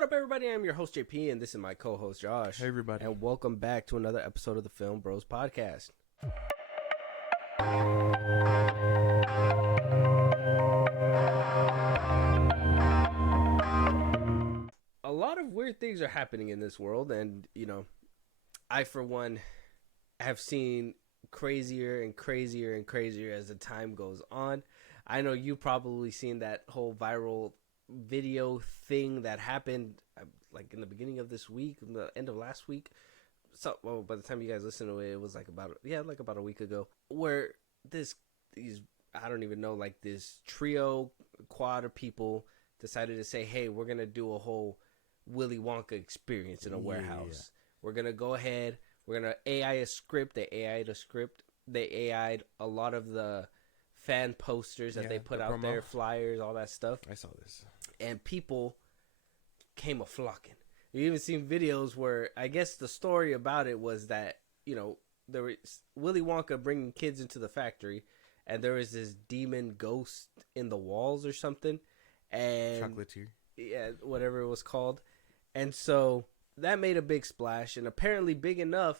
What up, everybody? I'm your host, JP, and this is my co-host, Josh. Hey, everybody. And welcome back to another episode of the FilmBros podcast. A lot of weird things are happening in this world, and, I, for one, have seen crazier and crazier and crazier as the time goes on. I know you've probably seen that whole viral video thing that happened like in the beginning of this week, the end of last week. So, well, by the time you guys listen to it, it was like about a week ago, where these I don't even know, like this trio quad of people decided to say, hey, we're gonna do a whole Willy Wonka experience in a warehouse. We're gonna go ahead, we're gonna AI a script. They AI'd a script. They AI'd a lot of the fan posters that they put out there, flyers, all that stuff. I saw this. And people came a-flocking. You even seen videos where I guess the story about it was that, there was Willy Wonka bringing kids into the factory, and there was this demon ghost in the walls or something. And Chocolatier. Yeah, whatever it was called. And so that made a big splash, and apparently big enough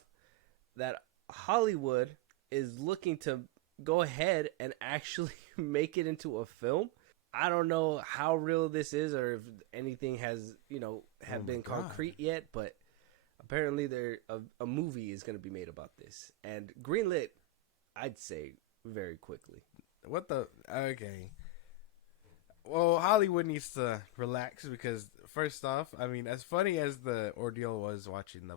that Hollywood is looking to go ahead and actually make it into a film. I don't know how real this is or if anything has, been concrete yet, but apparently a movie is going to be made about this. And greenlit, I'd say, very quickly. What the? Okay. Well, Hollywood needs to relax because, first off, I mean, as funny as the ordeal was watching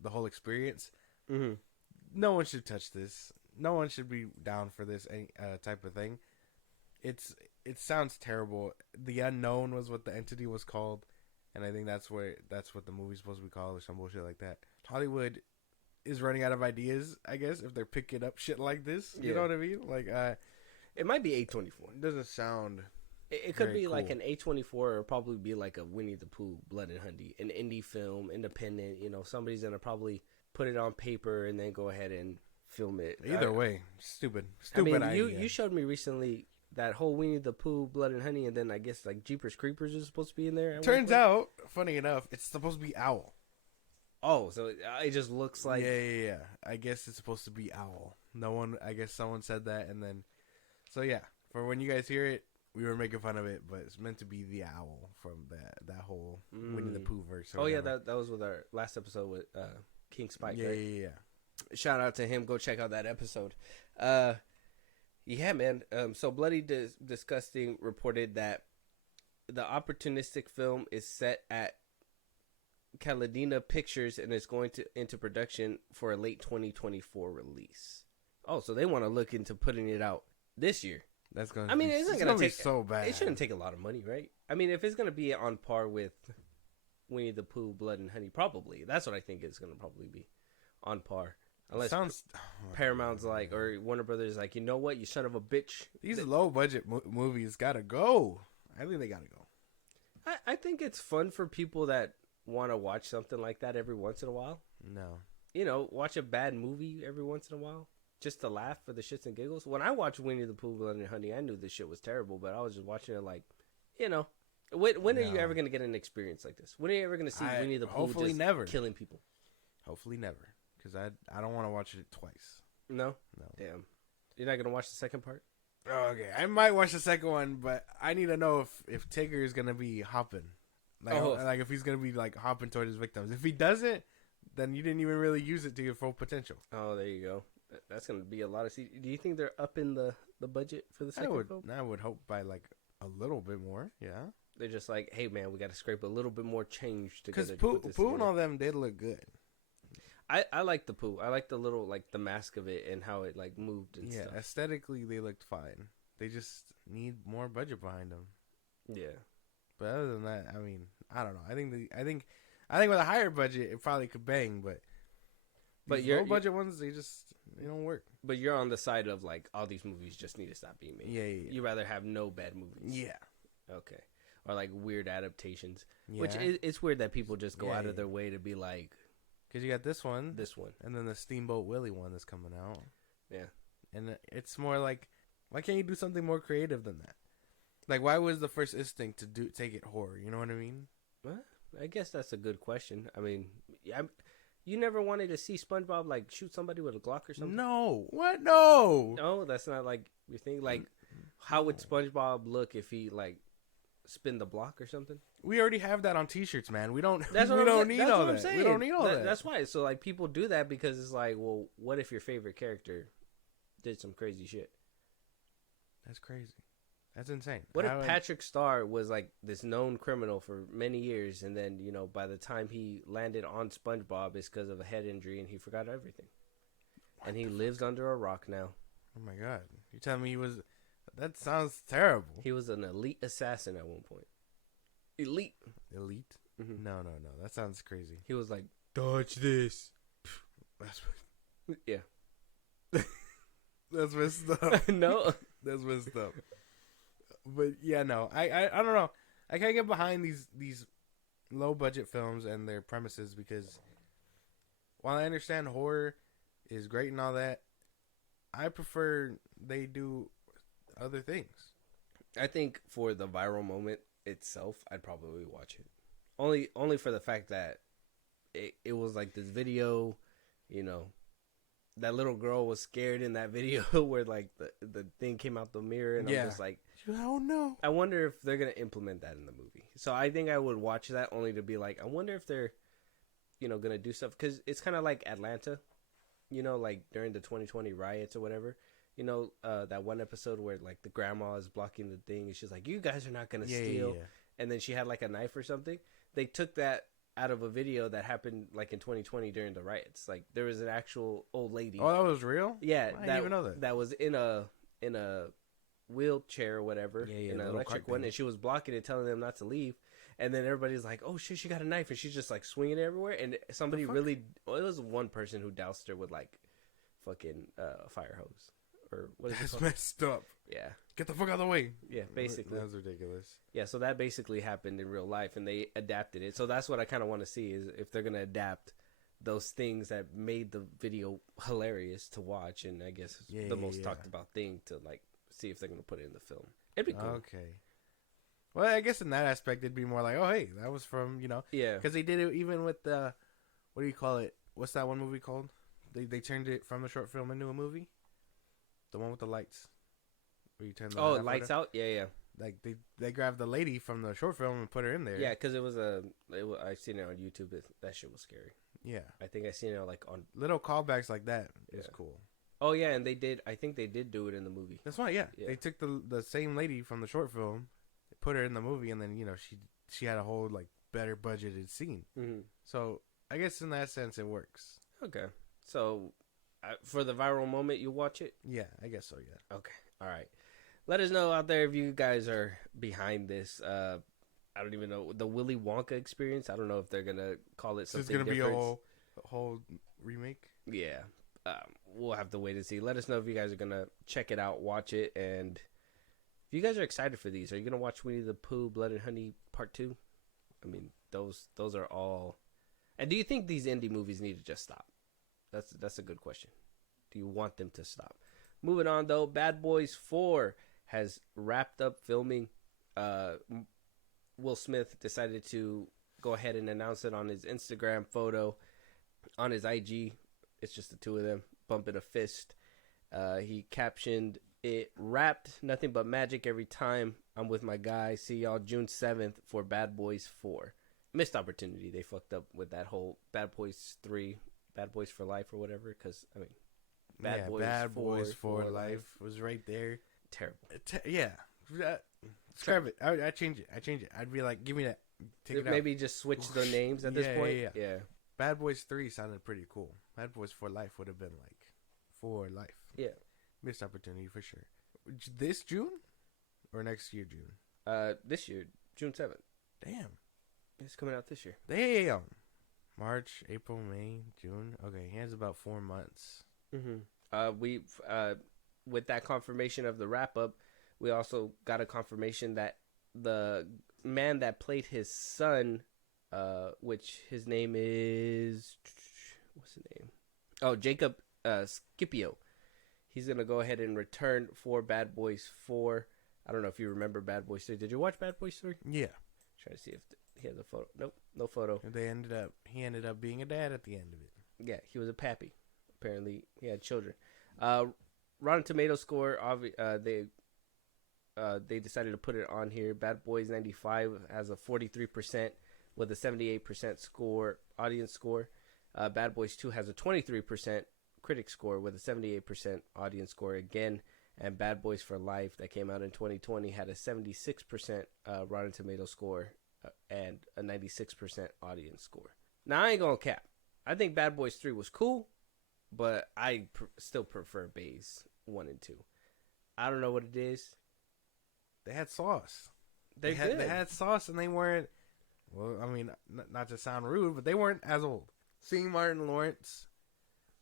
the whole experience, no one should touch this. No one should be down for this type of thing. It sounds terrible. The Unknown was what the entity was called, and I think that's what the movie's supposed to be called or some bullshit like that. Hollywood is running out of ideas, I guess, if they're picking up shit like this. You know what I mean? Like, it might be A24. It doesn't sound. It could be cool. like an A24, or probably be like a Winnie the Pooh, Blood and Honey, an indie film, independent. Somebody's gonna probably put it on paper and then go ahead and film it. Either way, stupid idea. You showed me recently that whole Winnie the Pooh, Blood and Honey, and then I guess like Jeepers Creepers is supposed to be in there. Turns out, funny enough, it's supposed to be Owl. Oh, so it just looks like... Yeah. I guess it's supposed to be Owl. I guess someone said that, and then... So yeah, for when you guys hear it, we were making fun of it, but it's meant to be the Owl from that whole Winnie the Pooh verse. Oh yeah, that was with our last episode with King Spike, right? Yeah. Shout out to him. Go check out that episode. Yeah, man. So Bloody Disgusting reported that the opportunistic film is set at Caladina Pictures and is going into production for a late 2024 release. Oh, so they want to look into putting it out this year. That's gonna. It's gonna be so bad. It shouldn't take a lot of money, right? I mean, if it's gonna be on par with Winnie the Pooh, Blood and Honey, probably. That's what I think it's gonna probably be on par. Unless Paramount's like, or Warner Brothers like, you know what, you son of a bitch. These low budget movies gotta go. I think they gotta go. I think it's fun for people that want to watch something like that every once in a while. No. Watch a bad movie every once in a while. Just to laugh for the shits and giggles. When I watched Winnie the Pooh, Blood and Honey, I knew this shit was terrible, but I was just watching it like, when are you ever going to get an experience like this? When are you ever going to see Winnie the Pooh hopefully just never killing people? Hopefully never. Because I don't want to watch it twice. No? Damn. You're not going to watch the second part? Oh, okay. I might watch the second one, but I need to know if Tigger is going to be hopping. Like if he's going to be like hopping toward his victims. If he doesn't, then you didn't even really use it to your full potential. Oh, there you go. That's going to be a lot of... Do you think they're upping the budget for the second film? I would hope by like a little bit more, yeah. They're just like, hey, man, we got to scrape a little bit more change together. Because Pooh and all them did look good. I like the Pooh. I like the little, like, the mask of it and how it, like, moved and stuff. Yeah, aesthetically, they looked fine. They just need more budget behind them. Yeah. But other than that, I mean, I don't know. I think with a higher budget, it probably could bang, but low budget ones, they don't work. But you're on the side of, like, all these movies just need to stop being made. Yeah. You rather have no bad movies. Yeah. Okay. Or, like, weird adaptations. Yeah. Which, it's weird that people just go out of their way to be like... Because you got this one. And then the Steamboat Willie one that's coming out. Yeah. And it's more like, why can't you do something more creative than that? Like, why was the first instinct to take it horror? You know what I mean? What? I guess that's a good question. I mean, you never wanted to see SpongeBob like shoot somebody with a Glock or something? No. What? No. No, that's not like your thing. Like, how would SpongeBob look if he like spin the block or something? We already have that on T-shirts, man. We don't. That's we what don't I'm, need that's all what I'm that. saying. We don't need all that. That's why. So like people do that because it's like, well, what if your favorite character did some crazy shit? That's crazy. That's insane. What if Patrick Star was like this known criminal for many years, and then by the time he landed on SpongeBob, it's because of a head injury, and he forgot everything, and he lives under a rock now. Oh my god! You telling me he was? That sounds terrible. He was an elite assassin at one point. Elite. Mm-hmm. No. That sounds crazy. He was like, dodge this. That's yeah. That's messed up. No, that's messed up. But yeah, no, I don't know. I can't get behind these low budget films and their premises because while I understand horror is great and all that, I prefer they do other things. I think for the viral moment itself, I'd probably watch it. Only for the fact that it was like this video, that little girl was scared in that video where like the thing came out the mirror, and I'm just like, I don't know. I wonder if they're gonna implement that in the movie. So I think I would watch that only to be like, I wonder if they're, gonna do stuff, because it's kind of like Atlanta, like during the 2020 riots or whatever. That one episode where like the grandma is blocking the thing, and she's like, "You guys are not gonna steal," and then she had like a knife or something. They took that out of a video that happened like in 2020 during the riots. Like there was an actual old lady. Oh, that was real? Yeah, I didn't even know that. That was in a wheelchair or whatever, in an electric one, and she was blocking it, telling them not to leave. And then everybody's like, "Oh shit, she got a knife," and she's just like swinging it everywhere. And somebody it was one person who doused her with like fucking fire hose. Or what is it called? Messed up. Yeah. Get the fuck out of the way. Yeah, basically. That was ridiculous. Yeah, so that basically happened in real life, and they adapted it. So that's what I kind of want to see, is if they're going to adapt those things that made the video hilarious to watch, and I guess the most talked about thing to like see if they're going to put it in the film. It'd be cool. Okay. Well, I guess in that aspect, it'd be more like, oh, hey, that was from, Yeah. Because they did it even with the, what do you call it? What's that one movie called? They turned it from a short film into a movie. The one with the lights. Where you turn the Lights Out? Yeah. Like, they grabbed the lady from the short film and put her in there. Yeah, because I seen it on YouTube. That shit was scary. Yeah. I think I seen it like on... Little callbacks like that is cool. Oh, yeah, and I think they did do it in the movie. That's why, yeah. They took the same lady from the short film, put her in the movie, and then, she had a whole, like, better budgeted scene. Mm-hmm. So, I guess in that sense, it works. Okay. So... for the viral moment, you watch it? Yeah, I guess so, yeah. Okay. All right. Let us know out there if you guys are behind this. I don't even know. The Willy Wonka experience, I don't know if they're going to call it something different. It's going to be a whole remake? Yeah. We'll have to wait and see. Let us know if you guys are going to check it out, watch it, and if you guys are excited for these. Are you going to watch Winnie the Pooh, Blood and Honey Part 2? I mean, those are all... And do you think these indie movies need to just stop? That's a good question. Do you want them to stop? Moving on, though, Bad Boys 4 has wrapped up filming. Will Smith decided to go ahead and announce it on his Instagram photo. On his IG, it's just the two of them bumping a fist. He captioned it, "Wrapped, nothing but magic every time. I'm with my guy. See y'all June 7th for Bad Boys 4. Missed opportunity. They fucked up with that whole Bad Boys 3, Bad Boys for Life or whatever. Because, I mean, Bad Boys for Life was right there. Terrible. Yeah. Scrap it. I change it. I'd be like, give me that. Take it out. Maybe just switch the names at this point. Yeah. Bad Boys 3 sounded pretty cool. Bad Boys for Life would have been like, for life. Yeah. Missed opportunity for sure. This June? Or next year June? This year, June 7th. Damn. It's coming out this year. Damn. March, April, May, June. Okay, he has about 4 months. Mm-hmm. With that confirmation of the wrap up, we also got a confirmation that the man that played his son, which his name is, what's the name? Oh, Jacob Scipio. He's gonna go ahead and return for Bad Boys 4. I don't know if you remember Bad Boys 3. Did you watch Bad Boys 3? Yeah. Trying to see if He has a photo. Nope, no photo. He ended up being a dad at the end of it. Yeah, he was a pappy. Apparently, he had children. Rotten Tomato score. They decided to put it on here. Bad Boys 95 has a 43% with a 78% score, audience score. Bad Boys 2 has a 23% critic score with a 78% audience score again. And Bad Boys for Life, that came out in 2020, had a 76% Rotten Tomato score and a 96% audience score. Now, I ain't gonna cap. I think Bad Boys 3 was cool, but I still prefer Bays 1 and 2. I don't know what it is. They had sauce. They had sauce, and they weren't. Well, I mean, not to sound rude, but they weren't as old. Seeing Martin Lawrence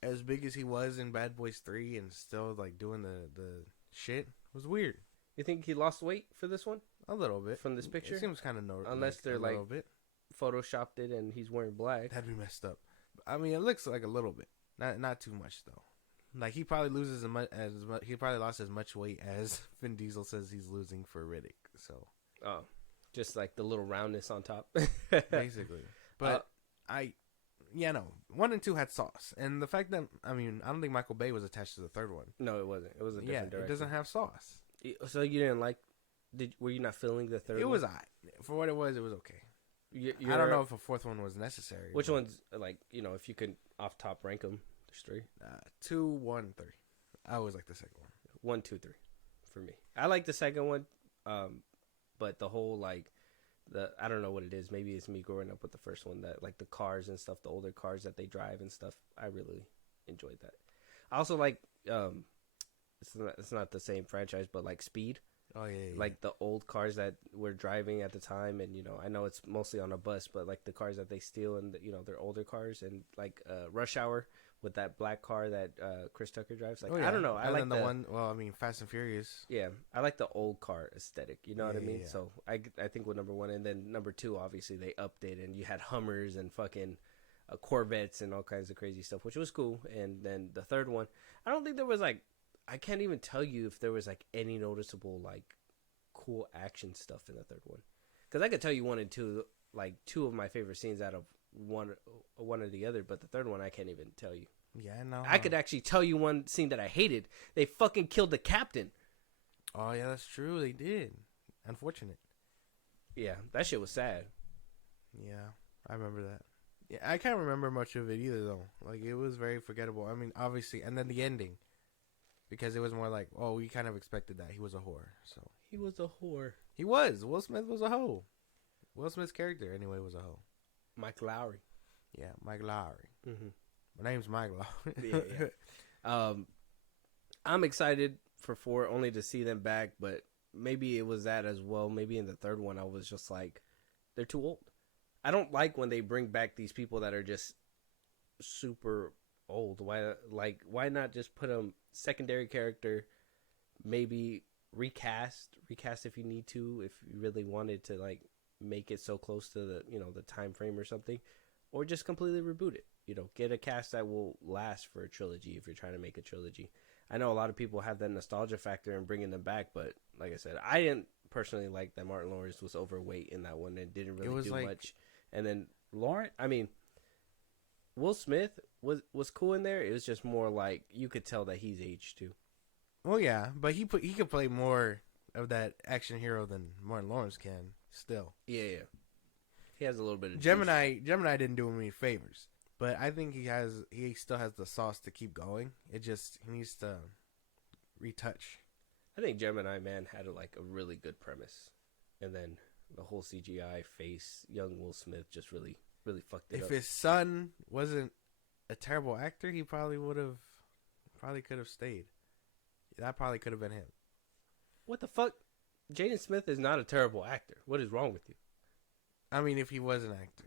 as big as he was in Bad Boys 3 and still like doing the shit was weird. You think he lost weight for this one? A little bit From this picture? It seems kind of unless they're a little bit. Photoshopped it and he's wearing black. That'd be messed up. I mean, it looks like a little bit, not too much though. Like he probably loses he probably lost as much weight as Vin Diesel says he's losing for Riddick. So, oh, just like the little roundness on top, basically. But 1 and 2 had sauce, and the fact that I don't think Michael Bay was attached to the third one. No, it wasn't. It was a different director. It doesn't have sauce. So you didn't like? Were you not feeling the third one? It was for what it was. It was okay. I don't know if a fourth one was necessary. Which one's like, if you could off top rank them? There's 3. 2, 1, 3. I always like the second one. 1, 2, 3 for me. I like the second one, but the whole I don't know what it is. Maybe it's me growing up with the first one, that like the cars and stuff, the older cars that they drive and stuff. I really enjoyed that. I also like it's not the same franchise, but like Speed. Oh yeah. Like the old cars that were driving at the time, and I know it's mostly on a bus, but like the cars that they steal, and they're older cars, and like Rush Hour with that black car that Chris Tucker drives. Like I don't know, I like the one. Well, Fast and Furious. Yeah, I like the old car aesthetic. You know what I mean? Yeah. So I think with number 1, and then number 2, obviously they upped it, and you had Hummers and fucking Corvettes and all kinds of crazy stuff, which was cool. And then the third one, I don't think there was like. I can't even tell you if there was like any noticeable like cool action stuff in the third one, because I could tell you 1 and 2, like 2 of my favorite scenes out of one or the other, but the third one I can't even tell you. Yeah, no. I could actually tell you one scene that I hated. They fucking killed the captain. Oh yeah, that's true. They did. Unfortunate. Yeah, that shit was sad. Yeah, I remember that. Yeah, I can't remember much of it either though. Like it was very forgettable. Obviously, and then the ending. Because it was more like, oh, we kind of expected that. He was a whore. So he was a whore. He was. Will Smith was a hoe. Will Smith's character, anyway, was a hoe. Mike Lowry. Yeah, Mike Lowry. Mm-hmm. My name's Mike Lowry. yeah. I'm excited for 4 only to see them back, but maybe it was that as well. Maybe in the third one, I was just like, they're too old. I don't like when they bring back these people that are just super old. Why not just put them secondary character, maybe recast if you need to, if you really wanted to like make it so close to the the time frame or something, or just completely reboot it. Get a cast that will last for a trilogy if you're trying to make a trilogy. I know a lot of people have that nostalgia factor in bringing them back, but like I said, I didn't personally like that Martin Lawrence was overweight in that one and didn't really do much. And then Will Smith was cool in there. It was just more like you could tell that he's aged too. Well, yeah, but he could play more of that action hero than Martin Lawrence can still. Yeah. He has a little bit of Gemini didn't do him any favors, but I think he still has the sauce to keep going. He needs to retouch. I think Gemini Man had a really good premise, and then the whole CGI face young Will Smith just really fucked it up. If his son wasn't a terrible actor, he probably could have stayed. That probably could have been him. What the fuck? Jaden Smith is not a terrible actor. What is wrong with you? If he was an actor.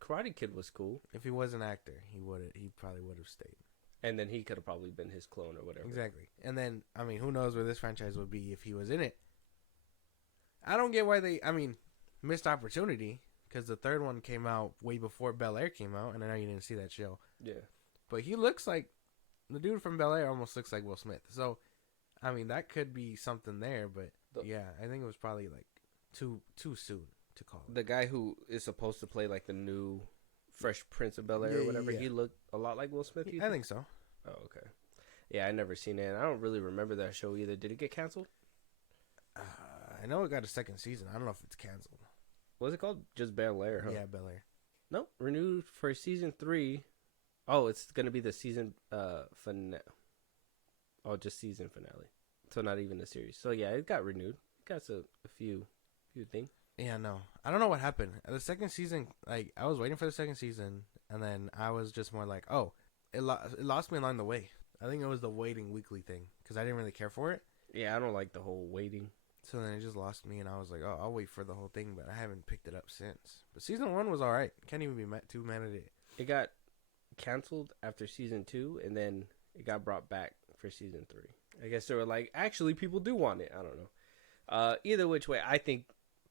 Karate Kid was cool. If he was an actor, he probably would have stayed. And then he could have probably been his clone or whatever. Exactly. And then, who knows where this franchise would be if he was in it. I don't get why missed opportunity, because the third one came out way before Bel Air came out, and I know you didn't see that show. Yeah. But he looks like, the dude from Bel Air almost looks like Will Smith. So, that could be something there, but yeah, I think it was probably like too soon. to call it. The guy who is supposed to play like the new Fresh Prince of Bel Air or whatever, he looked a lot like Will Smith. I think so. Oh, okay. Yeah, I never seen it. I don't really remember that show either. Did it get canceled? I know it got a second season. I don't know if it's canceled. What's it called? Just Bel Air, huh? Yeah, Bel Air. Nope, renewed for season 3. Oh, it's gonna be the season finale. Oh, just season finale. So not even the series. So yeah, it got renewed. It got a few things. Yeah, no. I don't know what happened. The second season, like, I was waiting for the second season, and then I was just more like, oh, it lost me along the way. I think it was the waiting weekly thing, because I didn't really care for it. Yeah, I don't like the whole waiting. So then it just lost me, and I was like, oh, I'll wait for the whole thing, but I haven't picked it up since. But season 1 was alright. Can't even be too mad at it. It got canceled after season 2, and then it got brought back for season 3. I guess they were like, actually, people do want it. I don't know. Either which way, I think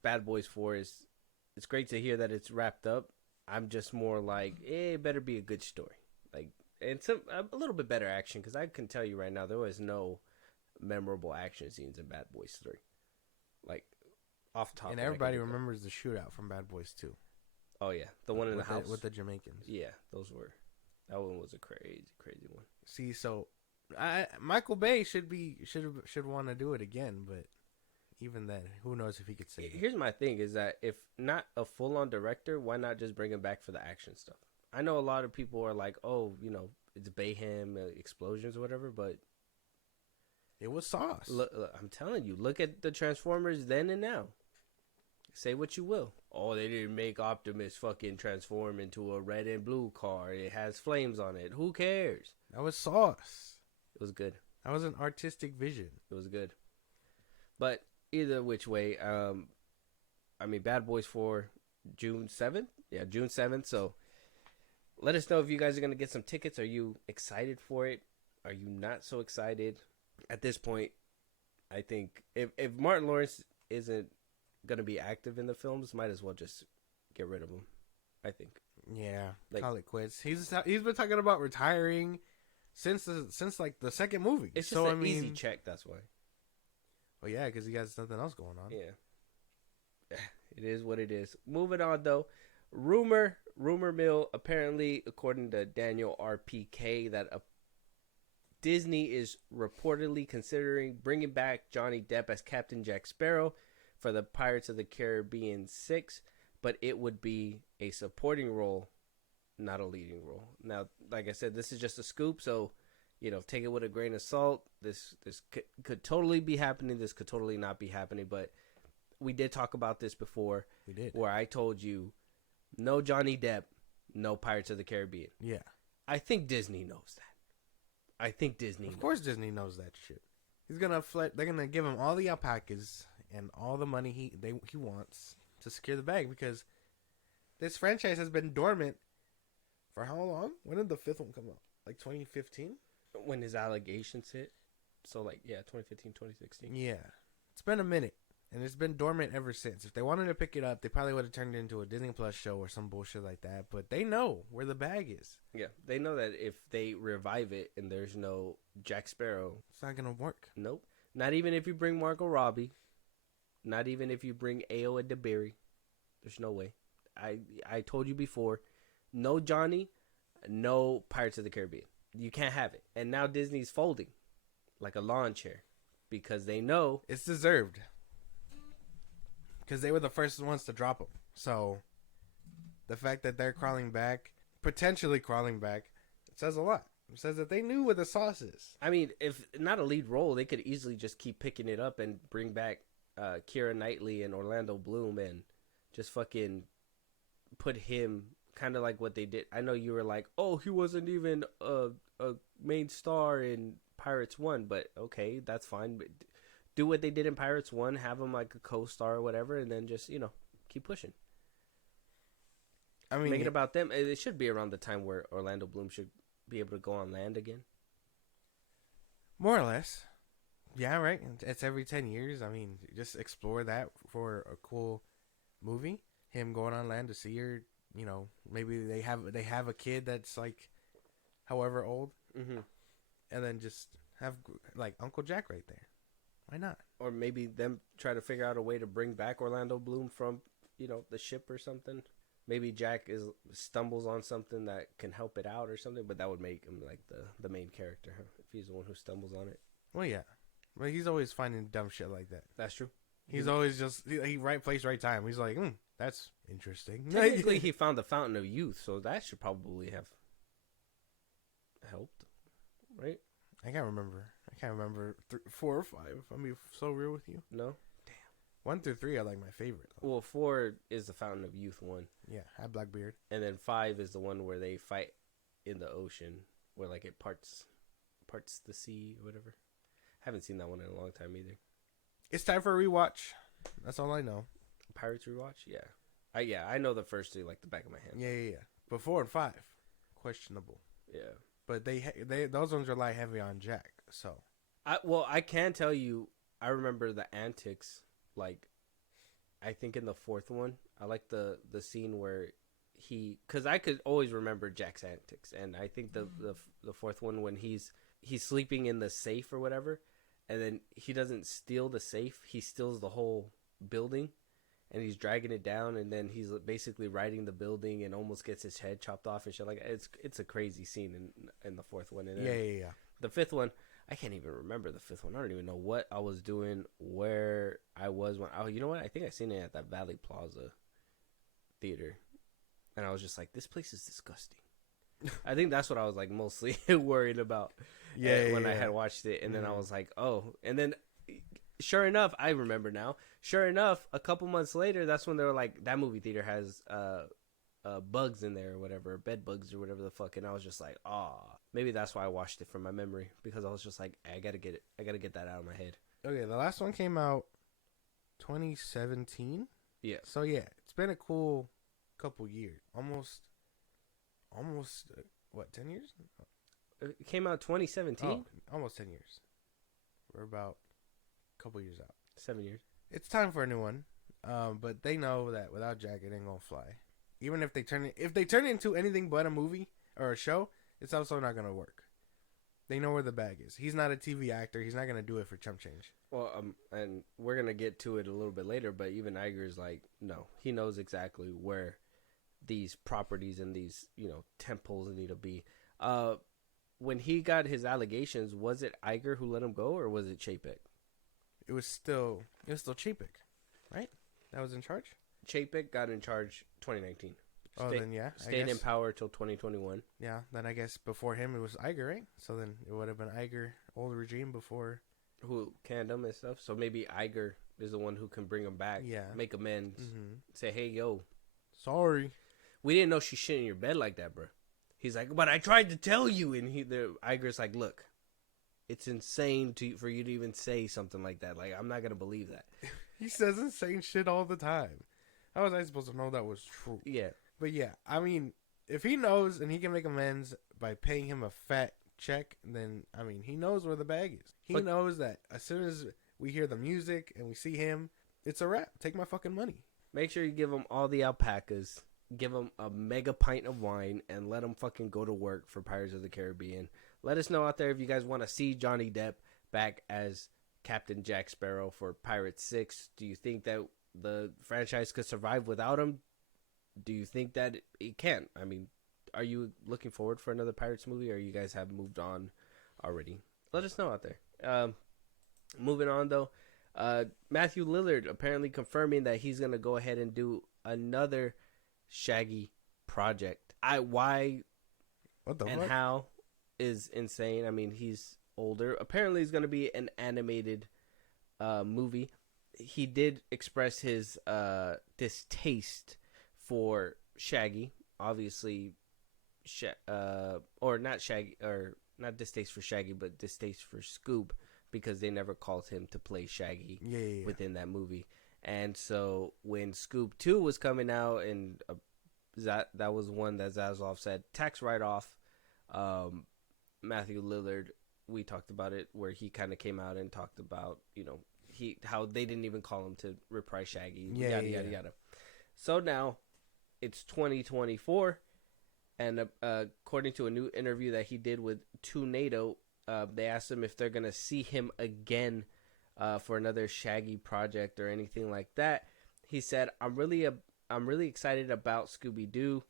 Bad Boys 4 it's great to hear that it's wrapped up. I'm just more like, it better be a good story. Like, and a little bit better action, because I can tell you right now, there was no memorable action scenes in Bad Boys 3. Like, off top. And everybody remembers the shootout from Bad Boys 2. Oh, yeah. The one in the house. With the Jamaicans. Yeah, that one was a crazy, crazy one. See, so, Michael Bay should want to do it again, but even then, who knows if he could save it. Here's my thing, is that if not a full-on director, why not just bring him back for the action stuff? I know a lot of people are like, oh, it's Bayhem, explosions or whatever, but it was sauce. Look, I'm telling you, look at the Transformers then and now. Say what you will. Oh, they didn't make Optimus fucking transform into a red and blue car. It has flames on it. Who cares? That was sauce. It was good. That was an artistic vision. It was good. But either which way, Bad Boys 4, June 7th? Yeah, June 7th. So let us know if you guys are going to get some tickets. Are you excited for it? Are you not so excited? At this point, I think if Martin Lawrence isn't going to be active in the films, might as well just get rid of him, I think. Yeah, call it quits. He's been talking about retiring since the second movie. It's just an easy check, that's why. Well, yeah, because he has nothing else going on. Yeah. It is what it is. Moving on, though. Rumor mill, apparently, according to Daniel RPK, that Disney is reportedly considering bringing back Johnny Depp as Captain Jack Sparrow for the Pirates of the Caribbean 6, but it would be a supporting role, not a leading role. Now, like I said, this is just a scoop, so take it with a grain of salt. This could totally be happening. This could totally not be happening, but we did talk about this before. We did. Where I told you, no Johnny Depp, no Pirates of the Caribbean. Yeah. I think Disney knows that. Of course Disney knows that shit. He's gonna they're gonna give him all the alpacas and all the money he wants to secure the bag, because this franchise has been dormant for how long? When did the 5th one come out? Like 2015? When his allegations hit. So 2015, 2016. Yeah. It's been a minute. And it's been dormant ever since. If they wanted to pick it up, they probably would have turned it into a Disney Plus show or some bullshit like that. But they know where the bag is. Yeah, they know that if they revive it and there's no Jack Sparrow, it's not going to work. Nope. Not even if you bring Margot Robbie. Not even if you bring Ayo Edebiri. There's no way. I told you before, no Johnny, no Pirates of the Caribbean. You can't have it. And now Disney's folding like a lawn chair because they know it's deserved. Because they were the first ones to drop them. So, the fact that they're potentially crawling back, it says a lot. It says that they knew where the sauce is. I mean, if not a lead role, they could easily just keep picking it up and bring back Keira Knightley and Orlando Bloom and just fucking put him kind of like what they did. I know you were like, oh, he wasn't even a main star in Pirates 1, but okay, that's fine. But do what they did in Pirates 1, have him like a co-star or whatever, and then just, keep pushing. I mean, make it about them. It should be around the time where Orlando Bloom should be able to go on land again. More or less. Yeah, right. It's every 10 years. I mean, just explore that for a cool movie. Him going on land to see her, maybe they have a kid that's like however old. Mm-hmm. And then just have like Uncle Jack right there. Why not? Or maybe them try to figure out a way to bring back Orlando Bloom from the ship or something. Maybe Jack stumbles on something that can help it out or something, but that would make him like the main character, huh? If he's the one who stumbles on it. Well, yeah, but he's always finding dumb shit like that. That's true. He's always just he right place, right time. He's like, that's interesting. Technically, he found the fountain of youth, so that should probably have helped, right? I can't remember. 4 or 5. If I'm being so real with you. No. 1 through 3 are like my favorite. Well, 4 is the Fountain of Youth one. Yeah, I have Blackbeard. And then 5 is the one where they fight in the ocean, where like it parts the sea or whatever. Haven't seen that one in a long time either. It's time for a rewatch. That's all I know. Pirates rewatch? Yeah. I know the first 2 like the back of my hand. Yeah. But 4 and 5, questionable. Yeah. But they those ones rely heavy on Jack. So. I can tell you, I remember the antics. Like, I think in the 4th one, I like the scene where because I could always remember Jack's antics, and I think the 4th one when he's sleeping in the safe or whatever, and then he doesn't steal the safe, he steals the whole building, and he's dragging it down, and then he's basically riding the building and almost gets his head chopped off and shit. Like, it's a crazy scene in the 4th one. And Yeah. The 5th one, I can't even remember the 5th one. I don't even know what I was doing, where I was when. Oh, you know what? I think I seen it at that Valley Plaza theater, and I was just like, "This place is disgusting." I think that's what I was like mostly worried about. When I had watched it, and then I was like, "Oh," and then sure enough, I remember now. Sure enough, a couple months later, that's when they were like, "That movie theater has bugs in there or whatever, bed bugs or whatever the fuck," and I was just like, maybe that's why I watched it from my memory, because I was just like, I gotta get that out of my head. Okay, the last one came out 2017. Yeah. So yeah, it's been a cool couple years, almost 10 years? It came out 2017. Oh, almost 10 years. We're about a couple years out. 7 years. It's time for a new one. But they know that without Jack, it ain't gonna fly. Even if they turn it into anything but a movie or a show, it's also not gonna work. They know where the bag is. He's not a TV actor. He's not gonna do it for chump change. Well, and we're gonna get to it a little bit later, but even Iger's like, no, he knows exactly where these properties and these temples need to be. When he got his allegations, was it Iger who let him go, or was it Chapek? It was still Chapek, right? That was in charge. Chapek got in charge 2019. Then yeah, stayed in power till 2021. Yeah, then I guess before him it was Iger, right? So then it would have been Iger, old regime before. Who canned him and stuff. So maybe Iger is the one who can bring him back. Yeah, make amends. Say, hey, yo, sorry, we didn't know she shit in your bed like that, bro. He's like, but I tried to tell you, and Iger's like, look, it's insane for you to even say something like that. Like, I'm not gonna believe that. He says insane shit all the time. How was I supposed to know that was true? Yeah. But yeah, I mean, if he knows and he can make amends by paying him a fat check, then, I mean, he knows where the bag is. He knows that as soon as we hear the music and we see him, it's a wrap. Take my fucking money. Make sure you give him all the alpacas, give him a mega pint of wine, and let him fucking go to work for Pirates of the Caribbean. Let us know out there if you guys want to see Johnny Depp back as Captain Jack Sparrow for Pirates 6. Do you think that the franchise could survive without him? Do you think that it can? I mean, are you looking forward for another Pirates movie, or you guys have moved on already? Let us know out there. Moving on, though. Matthew Lillard apparently confirming that he's going to go ahead and do another Shaggy project. What the fuck? How is insane. I mean, he's older. Apparently, it's going to be an animated movie. He did express his distaste for Shaggy, obviously, or not Shaggy, or not distaste for Shaggy, but distaste for Scoob, because they never called him to play Shaggy within that movie. And so when Scoob 2 was coming out, and that was one that Zaslav said, tax write-off, Matthew Lillard, we talked about it, where he kind of came out and talked about, how they didn't even call him to reprise Shaggy, yada. So now, it's 2024, and according to a new interview that he did with Tornado, they asked him if they're going to see him again for another Shaggy project or anything like that. He said, I'm really excited about Scooby-Doo.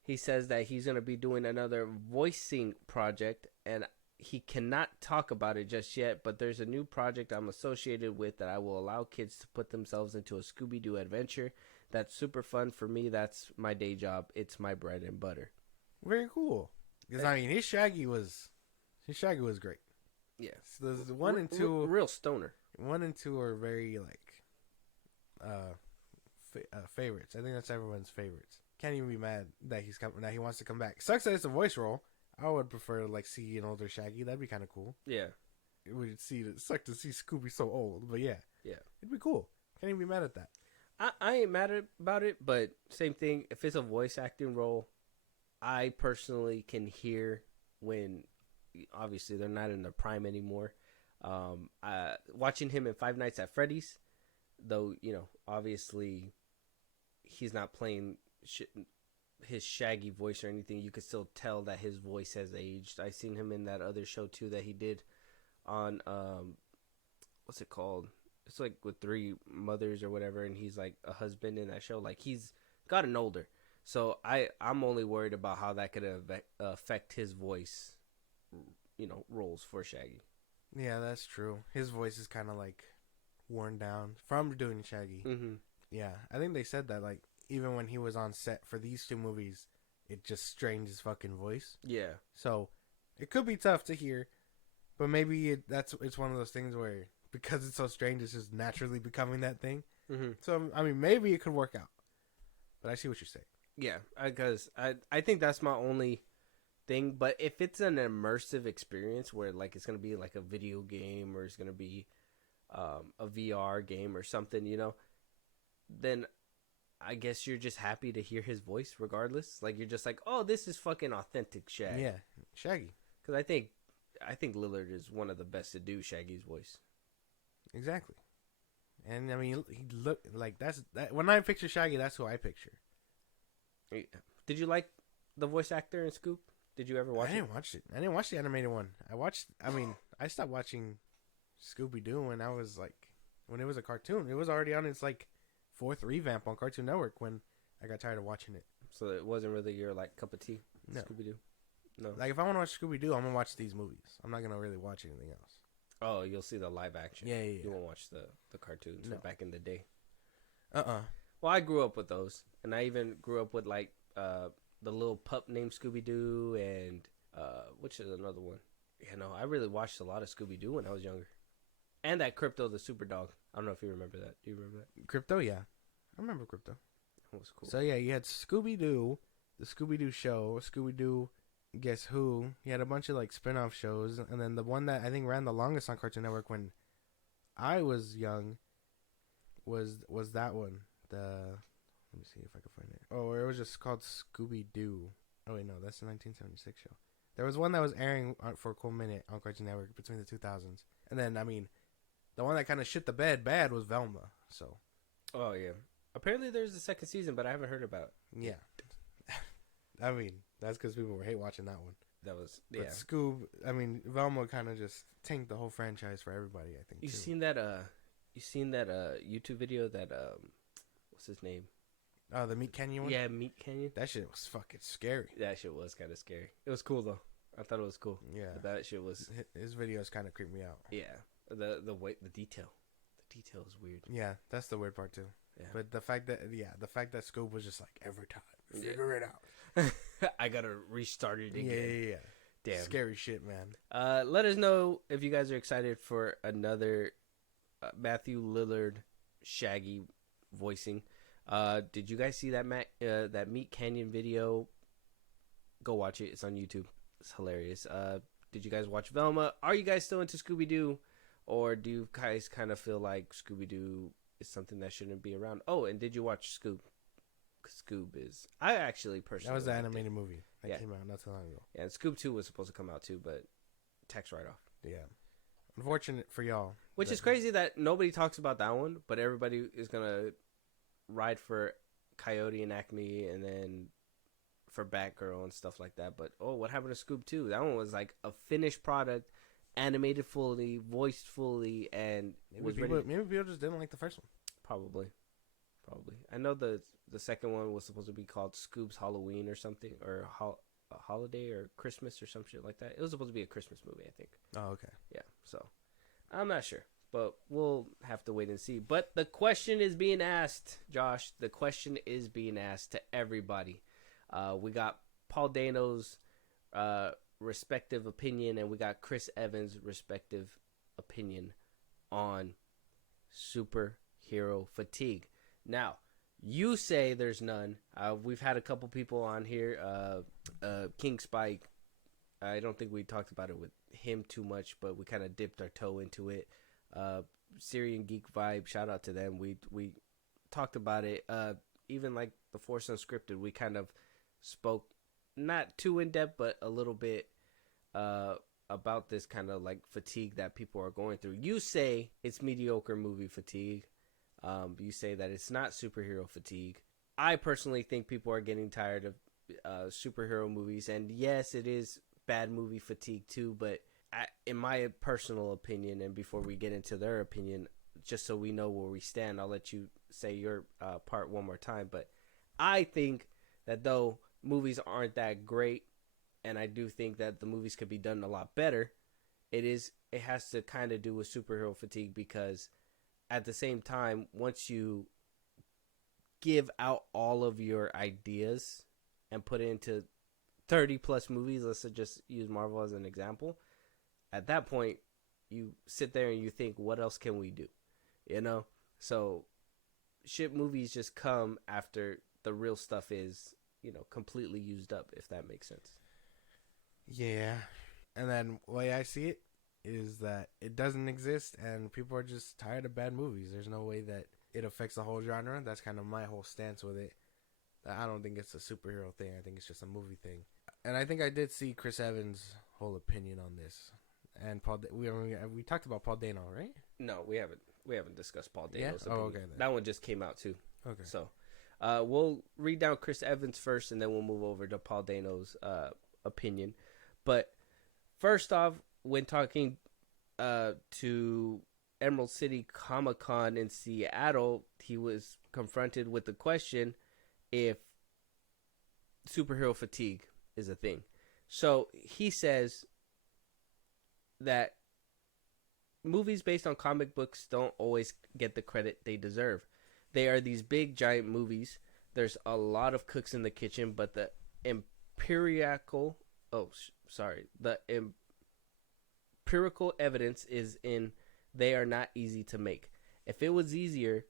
He says that he's going to be doing another voicing project, and he cannot talk about it just yet, but there's a new project I'm associated with that I will allow kids to put themselves into a Scooby-Doo adventure. That's super fun for me. That's my day job. It's my bread and butter. Very cool. Because I mean, his Shaggy was great. Yeah. So the 1 and 2, real stoner. 1 and 2 are very favorites. I think that's everyone's favorites. Can't even be mad that he wants to come back. Sucks that it's a voice role. I would prefer to see an older Shaggy. That'd be kind of cool. Yeah. It would suck to see Scooby so old, but yeah. Yeah. It'd be cool. Can't even be mad at that. I ain't mad about it, but same thing. If it's a voice acting role, I personally can hear when, obviously, they're not in their prime anymore. Watching him in Five Nights at Freddy's, though, obviously, he's not playing his Shaggy voice or anything. You could still tell that his voice has aged. I seen him in that other show too that he did on what's it called? It's like with 3 mothers or whatever, and he's like a husband in that show. Like, he's gotten older, so I'm only worried about how that could affect his voice, roles for Shaggy. Yeah, that's true. His voice is kind of worn down from doing Shaggy. Mm-hmm. Yeah, I think they said that even when he was on set for these 2 movies, it just strained his fucking voice. Yeah. So it could be tough to hear, but maybe it's one of those things where, because it's so strange, it's just naturally becoming that thing. Mm-hmm. So I mean, maybe it could work out. But I see what you're saying. Yeah, because I think that's my only thing. But if it's an immersive experience where it's gonna be like a video game, or it's gonna be a VR game or something, then I guess you're just happy to hear his voice regardless. You're just like, oh, this is fucking authentic Shaggy. Yeah, Shaggy. Because I think Lillard is one of the best to do Shaggy's voice. Exactly. And I mean, he looked like that. When I picture Shaggy, that's who I picture. Yeah. Did you like the voice actor in Scoop? Did you ever watch it? I didn't watch it. I didn't watch the animated one. I stopped watching Scooby-Doo when when it was a cartoon. It was already on its 4th revamp on Cartoon Network when I got tired of watching it. So it wasn't really your cup of tea. No. Scooby-Doo. No. If I want to watch Scooby-Doo, I'm gonna watch these movies. I'm not gonna really watch anything else. Oh, you'll see the live action. Yeah. You won't watch the cartoons from back in the day. Well, I grew up with those, and I even grew up with the little pup named Scooby-Doo, and which is another one. I really watched a lot of Scooby-Doo when I was younger, and that Crypto the Super Dog. I don't know if you remember that. Do you remember that? Crypto, yeah, I remember Crypto. That was cool. So yeah, you had Scooby-Doo, the Scooby-Doo show, Scooby-Doo Guess Who. You had a bunch of spin-off shows, and then the one that I think ran the longest on Cartoon Network when I was young was that one. Let me see if I can find it. Oh, it was just called Scooby-Doo. Oh wait, no, that's the 1976 show. There was one that was airing for a cool minute on Cartoon Network between the 2000s, and then I mean, the one that kind of shit the bed bad was Velma. So. Oh yeah. Apparently there's a 2nd season, but I haven't heard about it. Yeah. I mean, that's because people were hate watching that one. But Scoob, I mean, Velma kind of just tanked the whole franchise for everybody, I think. You seen that YouTube video that what's his name? Oh, the Meat Canyon one? Yeah, Meat Canyon. That shit was fucking scary. That shit was kind of scary. It was cool though. I thought it was cool. Yeah. But that shit was. His videos kind of creeped me out. Yeah. The detail is weird. Yeah, that's the weird part too. Yeah. But the fact that Scoob was just every time figure it out. I gotta restart it again. Yeah. Damn. Scary shit, man. Let us know if you guys are excited for another Matthew Lillard Shaggy voicing. Did you guys see that Meat Canyon video? Go watch it. It's on YouTube. It's hilarious. Did you guys watch Velma? Are you guys still into Scooby-Doo? Or do you guys kind of feel like Scooby-Doo is something that shouldn't be around? Oh, and did you watch Scoob? Scoob is... I actually personally... That was the animated movie that came out not too long ago. Yeah, and Scoob 2 was supposed to come out too, but tax write-off. Yeah. Unfortunate for y'all. Which is crazy that nobody talks about that one, but everybody is going to ride for Coyote and Acme and then for Batgirl and stuff like that. But, what happened to Scoob 2? That one was like a finished product, animated fully, voiced fully, and maybe people just didn't like the first one. Probably. probably. I know the second one was supposed to be called Scoob's Halloween or something, or a holiday or Christmas or some shit like that. It was supposed to be a Christmas movie, I think. Oh, okay. Yeah, so I'm not sure, but we'll have to wait and see. But the question is being asked, Josh. The question is being asked to everybody. We got Paul Dano's respective opinion, and we got Chris Evans' respective opinion on superhero fatigue. Now, you say there's none. We've had a couple people on here. King Spike. I don't think we talked about it with him too much, but we kind of dipped our toe into it. Syrian Geek Vibe, shout out to them. We talked about it. Even like the Force Unscripted, we kind of spoke not too in depth, but a little bit about this kind of like fatigue that people are going through. You say it's mediocre movie fatigue. You say that it's not superhero fatigue. I personally think people are getting tired of superhero movies, and yes, it is bad movie fatigue too, but in my personal opinion, and before we get into their opinion, just so we know where we stand, I'll let you say your part one more time. But I think that though movies aren't that great, and I do think that the movies could be done a lot better, it has to kind of do with superhero fatigue, because at the same time, once you give out all of your ideas and put it into 30 plus movies, let's just use Marvel as an example, at that point you sit there and you think, what else can we do? So shit movies just come after the real stuff is completely used up, if that makes sense. Yeah. And then the way I see it is that it doesn't exist, and people are just tired of bad movies. There's no way that it affects the whole genre. That's kind of my whole stance with it. I don't think it's a superhero thing. I think it's just a movie thing. And I think I did see Chris Evans' whole opinion on this. And Paul, we talked about Paul Dano, right? No, we haven't discussed Paul Dano's opinion. Oh, okay. Then. That one just came out too. Okay. So, we'll read down Chris Evans first, and then we'll move over to Paul Dano's opinion. But first off, when talking to Emerald City Comic Con in Seattle, he was confronted with the question if superhero fatigue is a thing. So he says that movies based on comic books don't always get the credit they deserve. They are these big giant movies. There's a lot of cooks in the kitchen, but the empirical evidence is in they are not easy to make. If it was easier,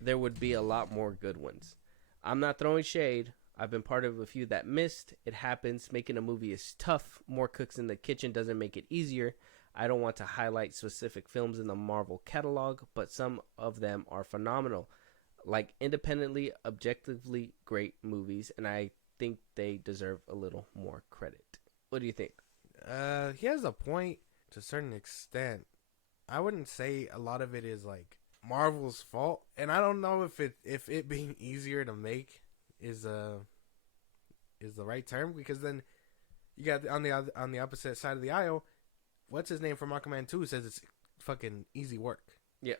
there would be a lot more good ones. I'm not throwing shade. I've been part of a few that missed. It happens. Making a movie is tough. More cooks in the kitchen doesn't make it easier. I don't want to highlight specific films in the Marvel catalog, but some of them are phenomenal. Like independently, objectively great movies, and I think they deserve a little more credit. What do you think? He has a point to a certain extent. I wouldn't say a lot of it is like Marvel's fault, and I don't know if it being easier to make is the right term, because then you got on the opposite side of the aisle, what's his name from Aquaman 2 says it's fucking easy work. Yeah.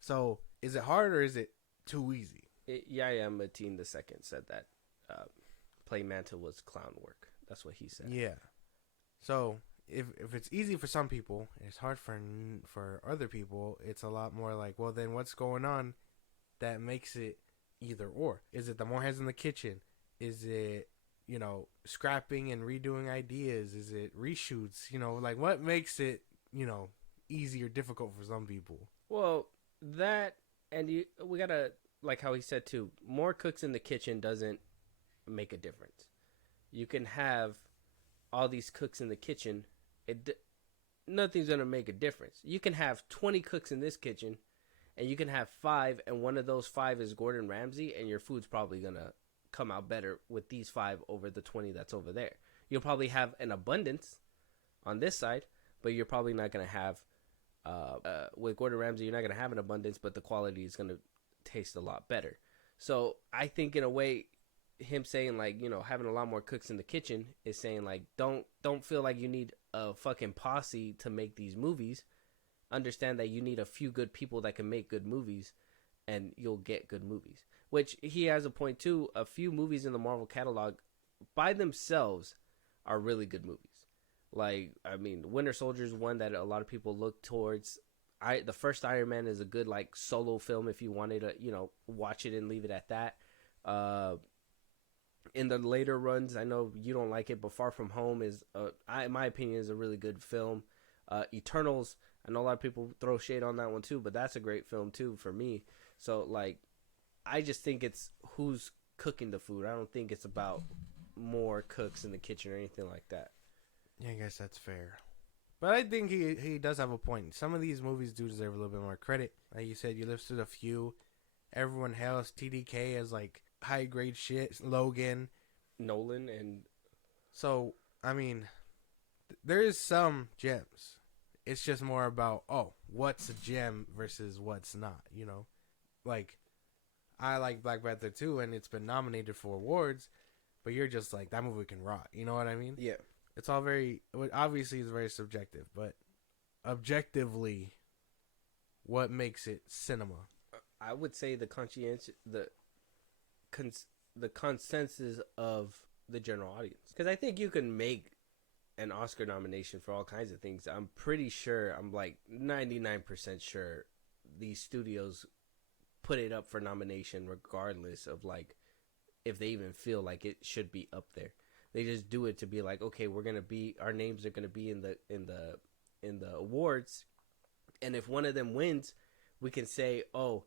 So is it hard or is it too easy? Yahya Mateen II said that playing Manta was clown work. That's what he said. Yeah. So if it's easy for some people, it's hard for other people. It's a lot more like, well, then what's going on that makes it either or? Is it the more hands in the kitchen? Is it scrapping and redoing ideas? Is it reshoots? Like what makes it easy or difficult for some people? Well, that, and we gotta, like how he said too, more cooks in the kitchen doesn't make a difference. You can have all these cooks in the kitchen, nothing's gonna make a difference. You can have 20 cooks in this kitchen, and you can have 5, and one of those 5 is Gordon Ramsay, and your food's probably gonna come out better with these 5 over the 20 that's over there. You'll probably have an abundance on this side, but you're probably not gonna have with Gordon Ramsay, you're not gonna have an abundance, but the quality is gonna taste a lot better. So I think in a way, him saying like having a lot more cooks in the kitchen is saying like don't feel like you need a fucking posse to make these movies. Understand that you need a few good people that can make good movies, and you'll get good movies. which he has a point too. A few movies in the Marvel catalog by themselves are really good movies. Like, I mean, Winter Soldier is one that a lot of people look towards. The first Iron Man is a good like solo film if you wanted to, watch it and leave it at that. In the later runs, I know you don't like it, but Far From Home is, in my opinion, is a really good film. Eternals, I know a lot of people throw shade on that one too, but that's a great film too for me. So like, I just think it's who's cooking the food. I don't think it's about more cooks in the kitchen or anything like that. Yeah, I guess that's fair. But I think he does have a point. Some of these movies do deserve a little bit more credit. Like you said, you listed a few. Everyone hails TDK as like high grade shit. Logan, Nolan, and so I mean, there is some gems. It's just more about what's a gem versus what's not. Like I like Black Panther 2 and it's been nominated for awards, but you're just like that movie can rock. You know what I mean? Yeah. It's all obviously it's very subjective, but objectively, what makes it cinema? I would say the consensus of the general audience, because I think you can make an Oscar nomination for all kinds of things. I'm pretty sure, I'm like 99% sure these studios put it up for nomination regardless of like if they even feel like it should be up there. They just do it to be like, okay, our names are gonna be in the awards, and if one of them wins, we can say, oh,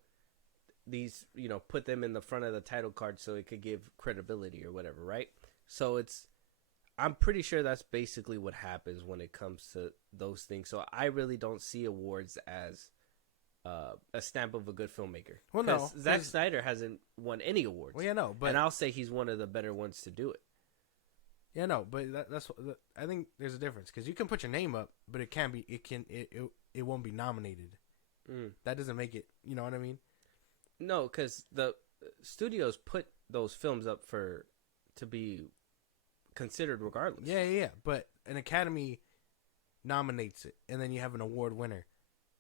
these, put them in the front of the title card so it could give credibility or whatever, right? So I'm pretty sure that's basically what happens when it comes to those things. So I really don't see awards as a stamp of a good filmmaker. Well, no, Zack Snyder hasn't won any awards. Well, yeah, no, but and I'll say he's one of the better ones to do it. Yeah, no, but that's I think there's a difference because you can put your name up, but it won't be nominated. That doesn't make it. You know what I mean? No, because the studios put those films up to be considered regardless. Yeah. But an Academy nominates it, and then you have an award winner.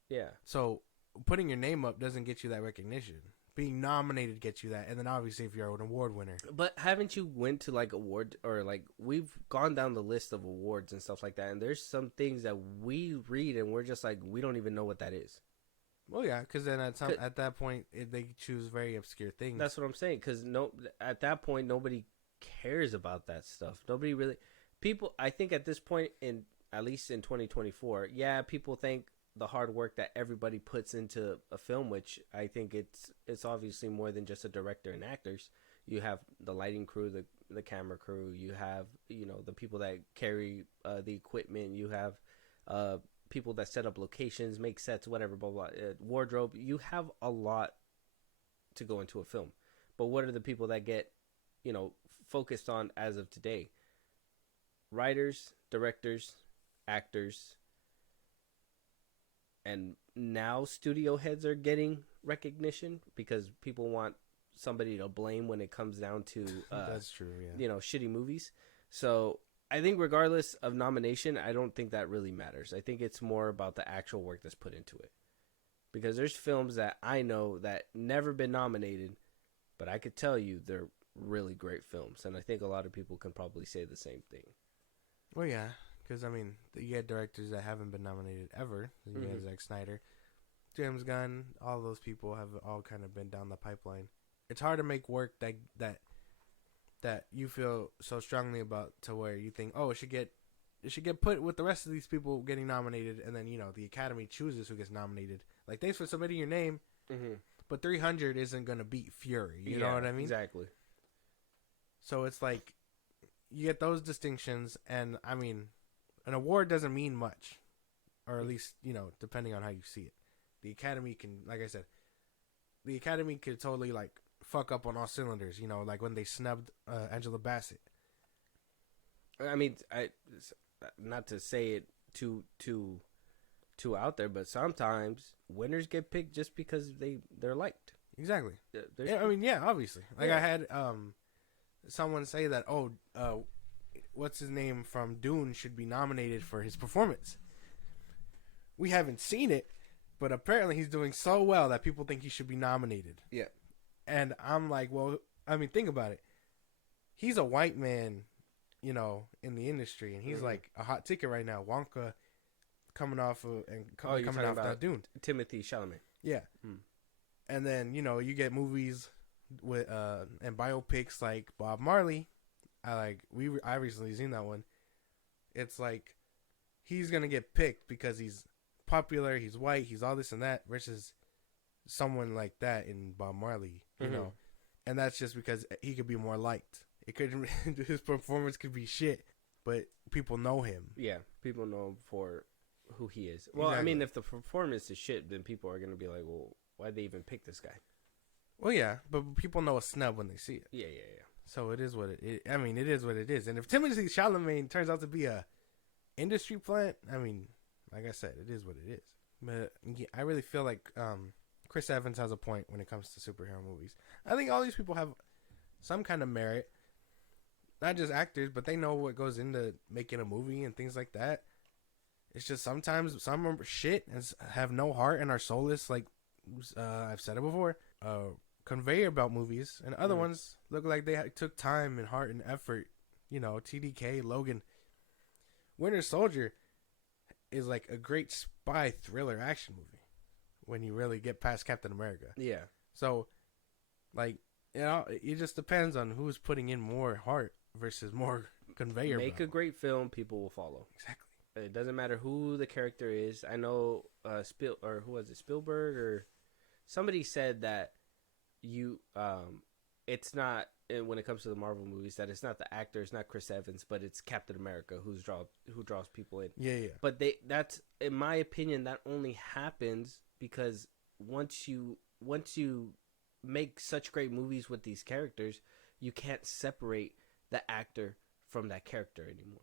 Yeah. So putting your name up doesn't get you that recognition. Being nominated gets you that, and then obviously if you're an award winner. But haven't you went to like award or like we've gone down the list of awards and stuff like that, and there's some things that we read and we're just like we don't even know what that is. Well, yeah, because then at that point they choose very obscure things. That's what I'm saying. Because at that point nobody cares about that stuff. Nobody really. I think at this point at least in 2024, yeah, people think the hard work that everybody puts into a film, which I think it's obviously more than just a director and actors. You have the lighting crew, the camera crew, you have the people that carry the equipment, you have people that set up locations, make sets, whatever, blah blah, wardrobe. You have a lot to go into a film, but what are the people that get focused on as of today? Writers, directors, actors. And now studio heads are getting recognition because people want somebody to blame when it comes down to that's true, yeah. Shitty movies. So I think regardless of nomination, I don't think that really matters. I think it's more about the actual work that's put into it. Because there's films that I know that never been nominated, but I could tell you they're really great films, and I think a lot of people can probably say the same thing. Well, yeah. Because, I mean, you get directors that haven't been nominated ever. You got Zack Snyder, James Gunn, all those people have all kind of been down the pipeline. It's hard to make work that you feel so strongly about to where you think, oh, it should get put with the rest of these people getting nominated, and then, the Academy chooses who gets nominated. Like, thanks for submitting your name, but 300 isn't going to beat Fury. You know what I mean? Exactly. So it's like, you get those distinctions, and, I mean, an award doesn't mean much, or at least, depending on how you see it. The Academy can, like I said, the Academy could totally, like, fuck up on all cylinders, like when they snubbed Angela Bassett. I mean, not to say it too out there, but sometimes winners get picked just because they're liked. Exactly. Yeah, I mean, yeah, obviously. Like, I had someone say that, what's his name from Dune should be nominated for his performance. We haven't seen it, but apparently he's doing so well that people think he should be nominated. Yeah. And I'm like, well, I mean, think about it. He's a white man, you know, in the industry, and he's like a hot ticket right now. Wonka coming off of coming off that Dune. Timothy Chalamet. Yeah. And then, you know, you get movies with and biopics like Bob Marley. I recently seen that one. It's like he's gonna get picked because he's popular, he's white, he's all this and that, versus someone like that in Bob Marley, you know. And that's just because he could be more liked. It could his performance could be shit, but people know him. Yeah, people know him for who he is. Well, exactly. I mean, if the performance is shit, then people are gonna be like, well, why'd they even pick this guy? Well, yeah, but people know a snub when they see it. Yeah. So it is what it is what it is. And if Timothée Chalamet turns out to be a industry plant, I mean, like I said, it is what it is. But I really feel like Chris Evans has a point when it comes to superhero movies. I think all these people have some kind of merit. Not just actors, but they know what goes into making a movie and things like that. It's just sometimes some are shit and have no heart and are soulless, like I've said it before. Conveyor belt movies, and other ones look like they took time and heart and effort. You know, TDK, Logan. Winter Soldier is like a great spy thriller action movie when you really get past Captain America. Yeah. So, like, you know, it just depends on who's putting in more heart versus more conveyor belt. Make a great film, people will follow. Exactly. It doesn't matter who the character is. I know Spielberg or somebody said that it's not, when it comes to the Marvel movies, that it's not the actor, it's not Chris Evans, but it's Captain America who draws people in. Yeah. But that's, in my opinion, that only happens because once you make such great movies with these characters, you can't separate the actor from that character anymore.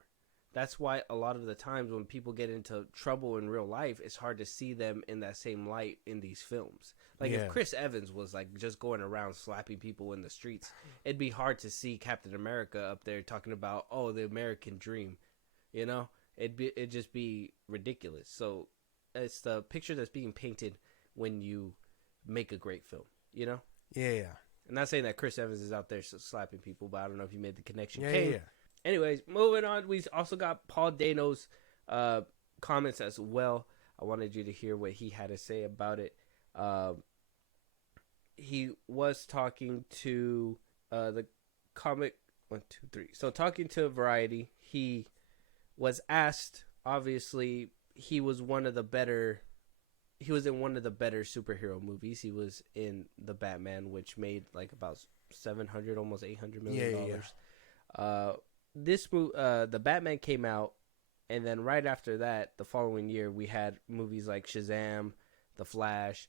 That's why a lot of the times when people get into trouble in real life, it's hard to see them in that same light in these films. Like, if Chris Evans was like just going around slapping people in the streets, it'd be hard to see Captain America up there talking about, oh, the American dream. You know, it'd just be ridiculous. So it's the picture that's being painted when you make a great film. You know? Yeah. I'm not saying that Chris Evans is out there slapping people, but I don't know if you made the connection. Yeah. Anyways, moving on. We also got Paul Dano's comments as well. I wanted you to hear what he had to say about it. He was talking to the comic 1, 2, 3. So talking to Variety, he was asked. Obviously, he was in one of the better superhero movies. He was in the Batman, which made like about $700, almost $800 million. Yeah. The Batman came out, and then right after that, the following year, we had movies like Shazam, The Flash,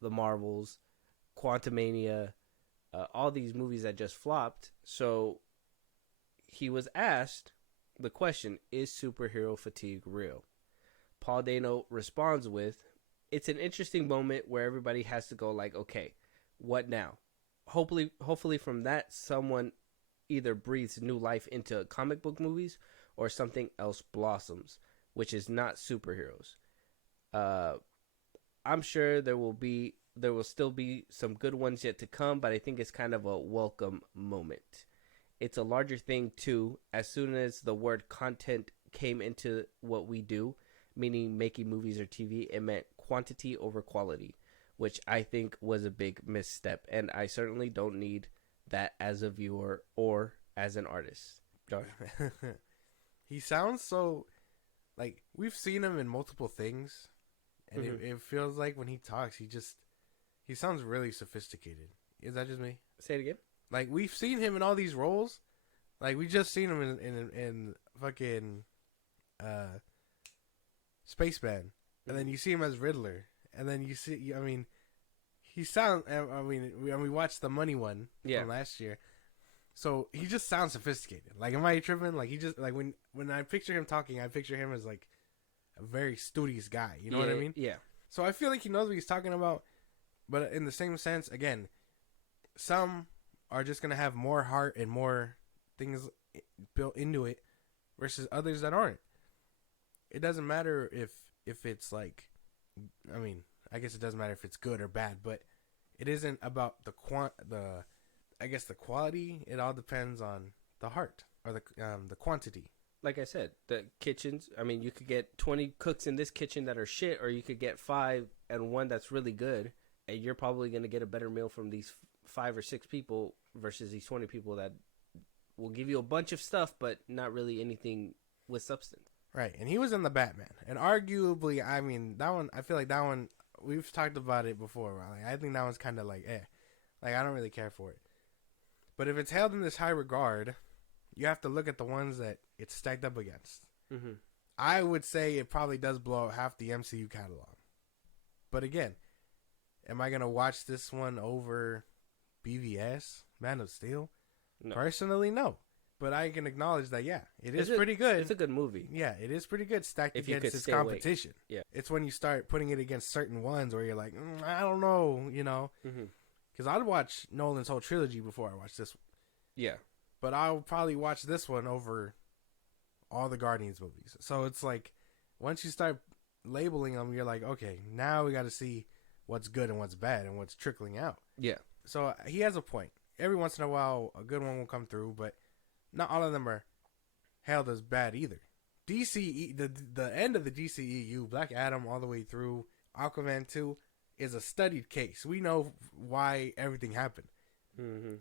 The Marvels, Quantumania, all these movies that just flopped. So he was asked the question, is superhero fatigue real? Paul Dano responds with, it's an interesting moment where everybody has to go like, okay, what now? Hopefully from that, someone either breathes new life into comic book movies or something else blossoms, which is not superheroes. I'm sure there will still be some good ones yet to come, but I think it's kind of a welcome moment. It's a larger thing too. As soon as the word content came into what we do, meaning making movies or TV, it meant quantity over quality, which I think was a big misstep, and I certainly don't need that as a viewer or as an artist. Josh? He sounds so, like, we've seen him in multiple things, and it feels like when he talks, he sounds really sophisticated. Is that just me? Say it again. Like, we've seen him in all these roles. Like, we just seen him in fucking Spaceman, and then you see him as Riddler, and then you see, I mean, we watched the Money one from last year, so he just sounds sophisticated. Like, am I tripping? Like, he just, like, when I picture him talking, I picture him as like a very studious guy. You know what I mean? Yeah. So I feel like he knows what he's talking about, but in the same sense, again, some are just gonna have more heart and more things built into it, versus others that aren't. It doesn't matter if it's like, I mean, I guess it doesn't matter if it's good or bad, but it isn't about the I guess the quality. It all depends on the heart or the quantity. Like I said, the kitchens. I mean, you could get 20 cooks in this kitchen that are shit, or you could get 5 and one that's really good, and you're probably gonna get a better meal from these 5 or 6 people versus these 20 people that will give you a bunch of stuff, but not really anything with substance. Right, and he was in the Batman, and arguably, I mean, that one. I feel like that one. We've talked about it before. Like, I think that one's kind of like, like I don't really care for it. But if it's held in this high regard, you have to look at the ones that it's stacked up against. Mm-hmm. I would say it probably does blow out half the MCU catalog. But again, am I gonna watch this one over BVS, Man of Steel? No. Personally, no. But I can acknowledge that, yeah, it is pretty good. It's a good movie. Yeah, it is pretty good stacked If against its competition. Awake. Yeah. It's when you start putting it against certain ones where you're like, I don't know, you know. Because I'd watch Nolan's whole trilogy before I watch this one. Yeah. But I'll probably watch this one over all the Guardians movies. So it's like, once you start labeling them, you're like, okay, now we got to see what's good and what's bad and what's trickling out. Yeah. So he has a point. Every once in a while, a good one will come through, but not all of them are hailed as bad either. DCE, the end of the DCEU, Black Adam all the way through Aquaman 2, is a studied case. We know why everything happened. Mm-hmm.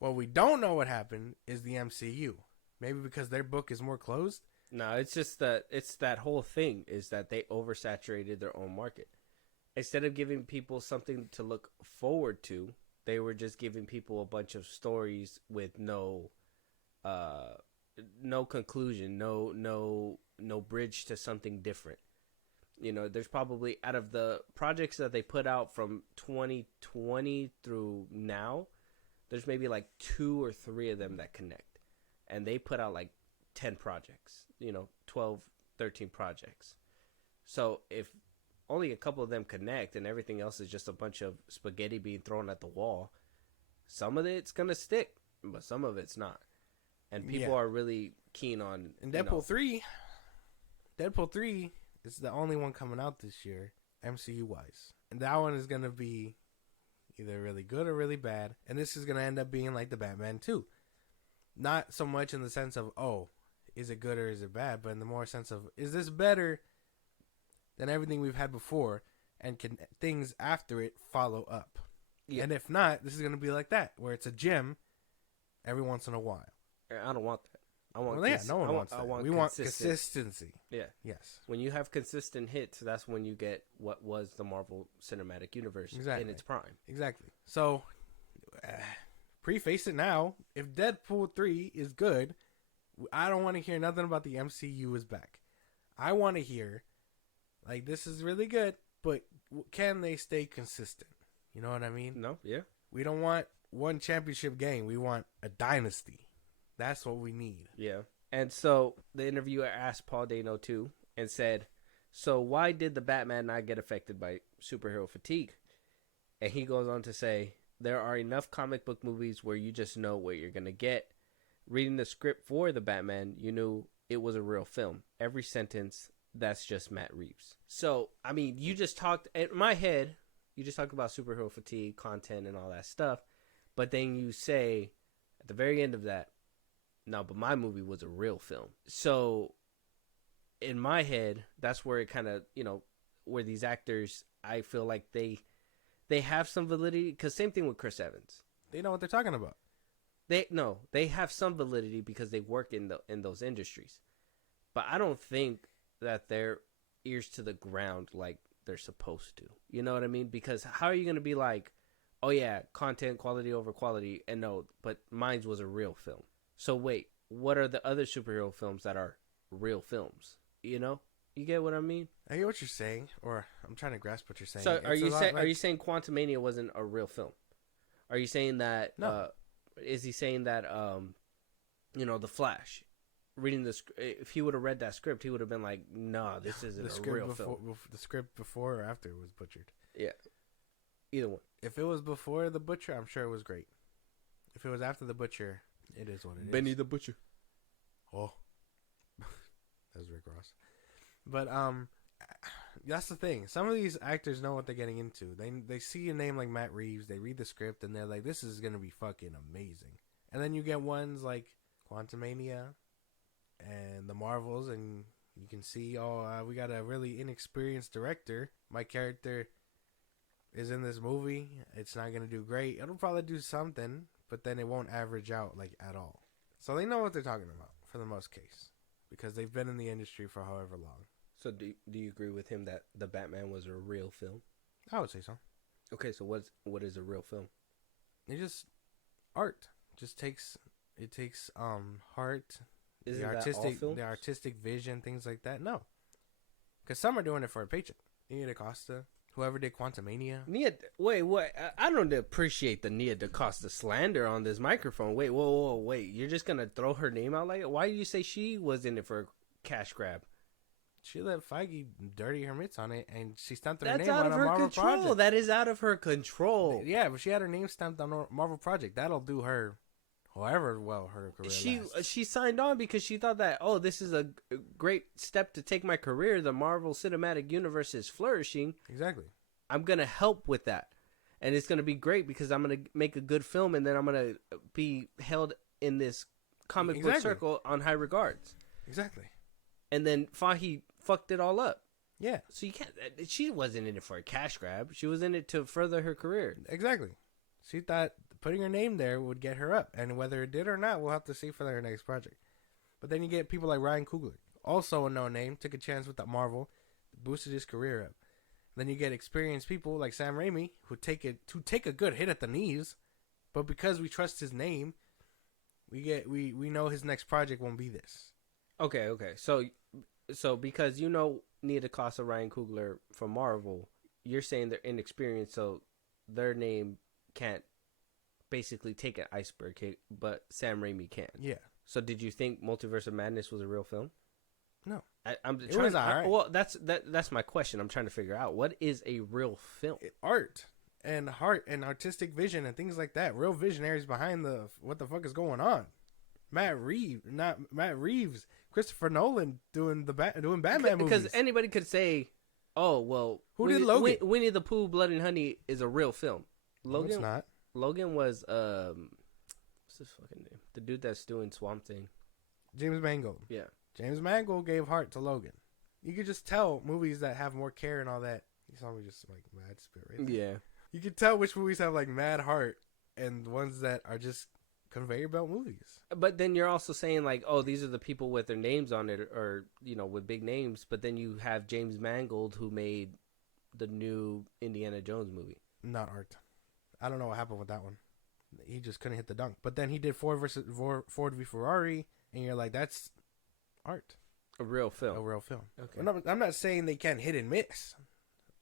What we don't know what happened is the MCU. Maybe because their book is more closed? No, it's just that whole thing is that they oversaturated their own market. Instead of giving people something to look forward to, they were just giving people a bunch of stories with no conclusion, no bridge to something different. You know, there's probably, out of the projects that they put out from 2020 through now, there's maybe like 2 or 3 of them that connect. And they put out like 10 projects, 12, 13 projects. So if only a couple of them connect and everything else is just a bunch of spaghetti being thrown at the wall, some of it's going to stick, but some of it's not. And people are really keen on... And Deadpool 3 is the only one coming out this year, MCU-wise. And that one is going to be either really good or really bad. And this is going to end up being like the Batman 2. Not so much in the sense of, oh, is it good or is it bad? But in the more sense of, is this better than everything we've had before? And can things after it follow up? Yeah. And if not, this is going to be like that, where it's a gem every once in a while. I don't want that. I want no one wants that. We want consistency. Yeah. Yes. When you have consistent hits, that's when you get what was the Marvel Cinematic Universe in its prime. Exactly. So, preface it now. If Deadpool 3 is good, I don't want to hear nothing about the MCU is back. I want to hear, like, this is really good, but can they stay consistent? You know what I mean? No, yeah. We don't want one championship game. We want a dynasty. That's what we need. Yeah. And so the interviewer asked Paul Dano too and said, so why did the Batman not get affected by superhero fatigue? And he goes on to say, there are enough comic book movies where you just know what you're going to get. Reading the script for the Batman, you knew it was a real film. Every sentence, that's just Matt Reeves. So, I mean, you just talked, in my head, you just talked about superhero fatigue, content, and all that stuff. But then you say, at the very end of that, no, but my movie was a real film. So, in my head, that's where it kind of, where these actors, I feel like they have some validity. Because same thing with Chris Evans. They know what they're talking about. They have some validity because they work in those industries. But I don't think that they're ears to the ground like they're supposed to. You know what I mean? Because how are you going to be like, oh yeah, content, quality over quality, and no, but mine was a real film. So wait, what are the other superhero films that are real films? You know? You get what I mean? I get what you're saying, or I'm trying to grasp what you're saying. So are you saying Quantumania wasn't a real film? Are you saying that no. Is he saying that The Flash, reading the if he would have read that script, he would have been like, "Nah, this isn't a real film." The script before or after was butchered. Yeah. Either one. If it was before the butcher, I'm sure it was great. If it was after the butcher, it is what it is. Benny the Butcher. Oh. That's Rick Ross. But That's the thing. Some of these actors know what they're getting into. They see a name like Matt Reeves, they read the script, and they're like, "This is gonna be fucking amazing." And then you get ones like Quantumania and the Marvels, and you can see, we got a really inexperienced director. My character is in this movie. It's not gonna do great. It'll probably do something, but then it won't average out like at all. So they know what they're talking about for the most case because they've been in the industry for however long. So do you agree with him that the Batman was a real film? I would say so. Okay, so what is a real film? It's just art. Just takes heart, Isn't that all films? the artistic vision, things like that. No, because some are doing it for a paycheck. Nia DaCosta, whoever did Quantumania. Wait, what? I don't appreciate the Nia DaCosta slander on this microphone. Wait, wait. You're just gonna throw her name out like? Why do you say she was in it for a cash grab? She let Feige dirty her mitts on it, and she stamped her That's name out on of a her Marvel control. project. That is out of her control. Yeah, but she had her name stamped on a Marvel project. That'll do her, however well her career lasts. She signed on because she thought that, this is a great step to take my career. The Marvel Cinematic Universe is flourishing. Exactly. I'm gonna help with that, and it's gonna be great because I'm gonna make a good film, and then I'm gonna be held in this comic book circle on high regards. Exactly. And then Fahey fucked it all up. Yeah. So you can't. She wasn't in it for a cash grab. She was in it to further her career. Exactly. She thought putting her name there would get her up, and whether it did or not, we'll have to see for her next project. But then you get people like Ryan Coogler, also a no name, took a chance with that Marvel, boosted his career up. Then you get experienced people like Sam Raimi who take a good hit at the knees, but because we trust his name, we know his next project won't be this. Okay. So because Nia DaCosta, Ryan Coogler from Marvel, you're saying they're inexperienced, so their name can't basically take an iceberg hit, but Sam Raimi can. Yeah. So did you think Multiverse of Madness was a real film? No. It was alright. Well, that's my question. I'm trying to figure out what is a real film. Art and heart and artistic vision and things like that. Real visionaries behind what the fuck is going on. Matt Reeves, Christopher Nolan doing Batman movies. Because anybody could say, "Oh, well, who did Logan? Winnie the Pooh, Blood and Honey is a real film." Logan, no, it's not. Logan was what's his fucking name? The dude that's doing Swamp Thing. James Mangold. Yeah. James Mangold gave heart to Logan. You could just tell movies that have more care and all that. You saw me just like mad spit right there. Yeah. You could tell which movies have like mad heart and ones that are just conveyor belt movies. But then you're also saying like, oh, these are the people with their names on it, or with big names. But then you have James Mangold who made the new Indiana Jones movie. Not art. I don't know what happened with that one. He just couldn't hit the dunk. But then he did Ford v Ferrari, and you're like, that's art. A real film. Okay. I'm not saying they can't hit and miss.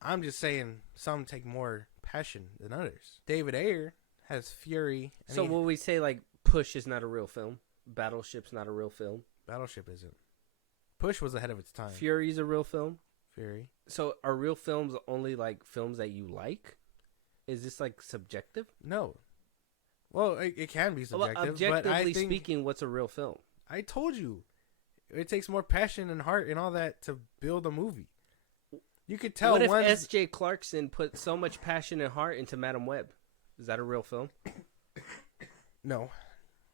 I'm just saying some take more passion than others. David Ayer has Fury. So will we say like Push is not a real film? Battleship's not a real film? Battleship isn't. Push was ahead of its time. Fury's a real film? Fury. So are real films only like films that you like? Is this like subjective? No. Well, it can be subjective. Well, objectively speaking, what's a real film? I told you. It takes more passion and heart and all that to build a movie. You could tell. What if S.J. Clarkson put so much passion and heart into Madam Web? Is that a real film? No.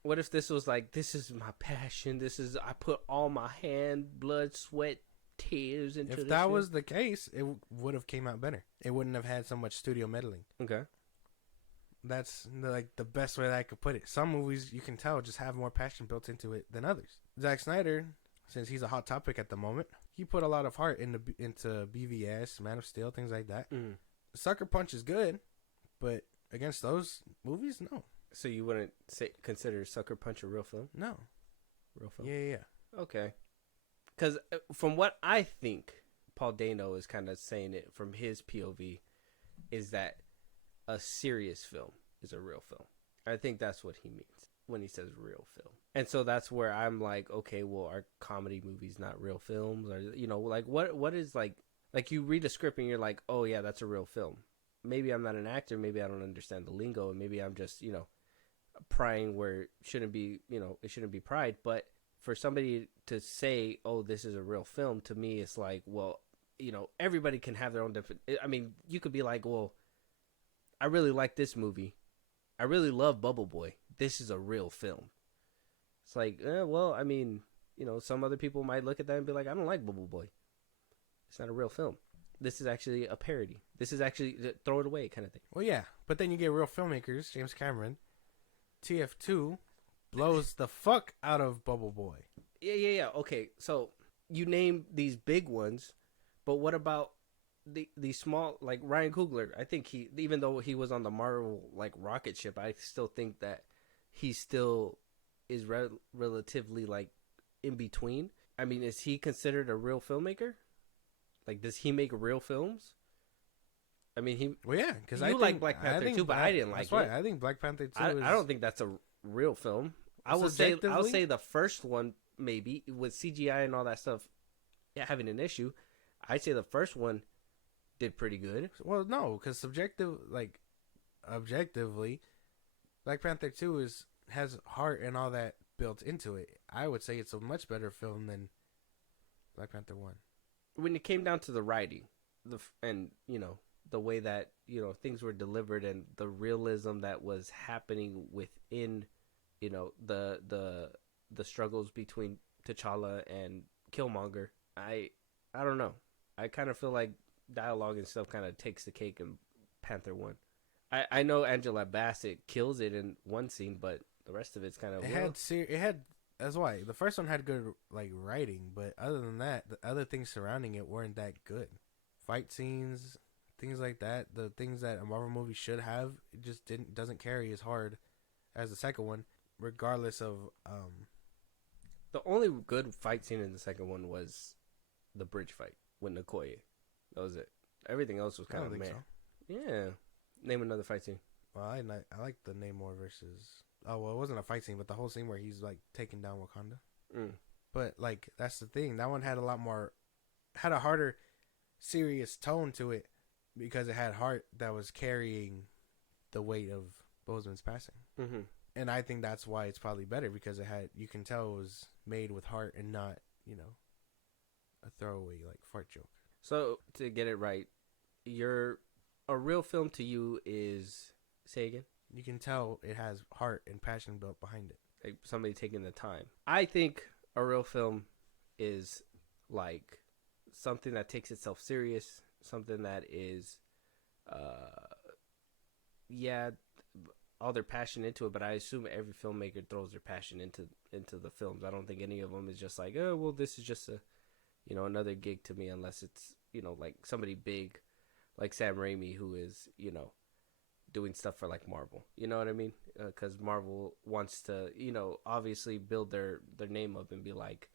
What if this was like, this is my passion. I put all my hand, blood, sweat, tears into this. If that was the case, it would have came out better. It wouldn't have had so much studio meddling. Okay. That's like the best way that I could put it. Some movies, you can tell, just have more passion built into it than others. Zack Snyder, since he's a hot topic at the moment, he put a lot of heart into BVS, Man of Steel, things like that. Mm. Sucker Punch is good, but against those movies, no. So you wouldn't consider Sucker Punch a real film? No. Real film? Yeah. Okay. Because from what I think, Paul Dano is kind of saying it from his POV, is that a serious film is a real film. I think that's what he means when he says real film. And so that's where I'm like, okay, well, are comedy movies not real films? Or, like what is like you read a script and you're like, oh yeah, that's a real film. Maybe I'm not an actor. Maybe I don't understand the lingo. And maybe I'm just, prying where it shouldn't be, it shouldn't be pried. But for somebody to say, oh, this is a real film, to me, it's like, well, everybody can have their own different. I mean, you could be like, well, I really like this movie. I really love Bubble Boy. This is a real film. It's like, well, I mean, some other people might look at that and be like, I don't like Bubble Boy. It's not a real film. This is actually a parody. This is actually throw it away kind of thing. Well, yeah, but then you get real filmmakers, James Cameron. TF2 blows the fuck out of Bubble Boy. Yeah. Okay, so you name these big ones, but what about the small, like Ryan Coogler? I think even though he was on the Marvel like rocket ship, I still think that he still is relatively like in between. I mean, is he considered a real filmmaker? Like, does he make real films? I mean, Well, yeah, because you like Black Panther too, but I didn't like it. Right. I think Black Panther 2 I don't think that's a real film. I'll say the first one, maybe with CGI and all that stuff having an issue. I'd say the first one did pretty good. Well, no, because objectively, Black Panther 2 has heart and all that built into it. I would say it's a much better film than Black Panther 1. When it came down to the writing, the way that things were delivered and the realism that was happening within the struggles between T'Challa and Killmonger, I don't know. I kind of feel like dialogue and stuff kind of takes the cake in Panther 1. I know Angela Bassett kills it in one scene, but the rest of it's kind of it had that's why the first one had good like writing, but other than that, the other things surrounding it weren't that good. Fight scenes, things like that, the things that a Marvel movie should have, it just doesn't carry as hard as the second one, regardless of The only good fight scene in the second one was the bridge fight with Okoye. That was it. Everything else was kind of meh. So. Yeah. Name another fight scene. Well, I like the Namor versus. Oh well, it wasn't a fight scene, but the whole scene where he's like taking down Wakanda. But like that's the thing. That one had a harder, serious tone to it because it had heart that was carrying the weight of Boseman's passing. Mm-hmm. And I think that's why it's probably better because you can tell it was made with heart and not a throwaway like fart joke. So to get it right, a real film to you is, say again? You can tell it has heart and passion built behind it. Like somebody taking the time. I think a real film is like something that takes itself serious, something that is, all their passion into it. But I assume every filmmaker throws their passion into the films. I don't think any of them is just like, oh, well, this is just another gig to me, unless it's like somebody big, like Sam Raimi, who is doing stuff for like Marvel. You know what I mean? Because Marvel wants to, obviously build their name up and be like,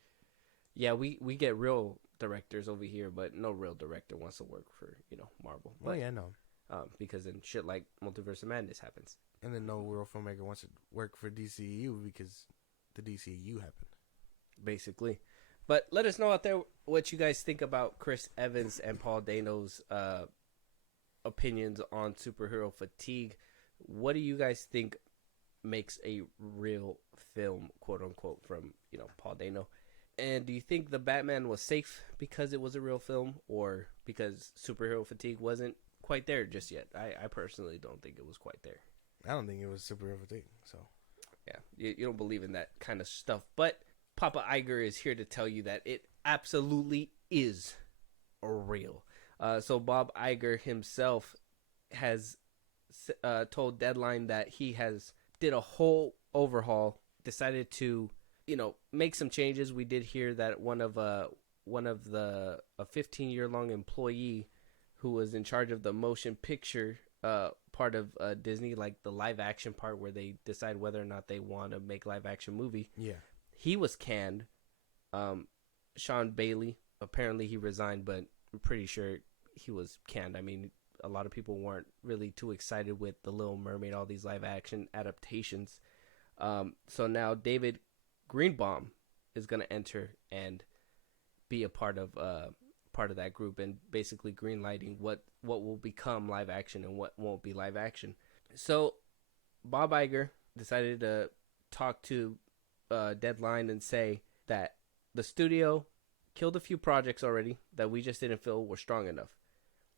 yeah, we get real directors over here, but no real director wants to work for Marvel. Well, yeah, no. Because then shit like Multiverse of Madness happens. And then no real filmmaker wants to work for DCU because the DCU happened. Basically. But let us know out there what you guys think about Chris Evans and Paul Dano's opinions on superhero fatigue. What do you guys think makes a real film, quote unquote, from Paul Dano? And do you think the Batman was safe because it was a real film, or because superhero fatigue wasn't quite there just yet? I personally don't think it was quite there. I don't think it was superhero fatigue. So yeah, you don't believe in that kind of stuff. But Papa Iger is here to tell you that it absolutely is real. So Bob Iger himself has told Deadline that he has did a whole overhaul, decided to make some changes. We did hear that one of the 15-year long employee who was in charge of the motion picture part of Disney, like the live action part where they decide whether or not they want to make live action movie. Yeah, he was canned. Sean Bailey, apparently he resigned, but I'm pretty sure he was canned. I mean, a lot of people weren't really too excited with The Little Mermaid, all these live action adaptations. So now David Greenbaum is going to enter and be a part of that group and basically greenlighting what will become live action and what won't be live action. So Bob Iger decided to talk to Deadline and say that the studio killed a few projects already that we just didn't feel were strong enough.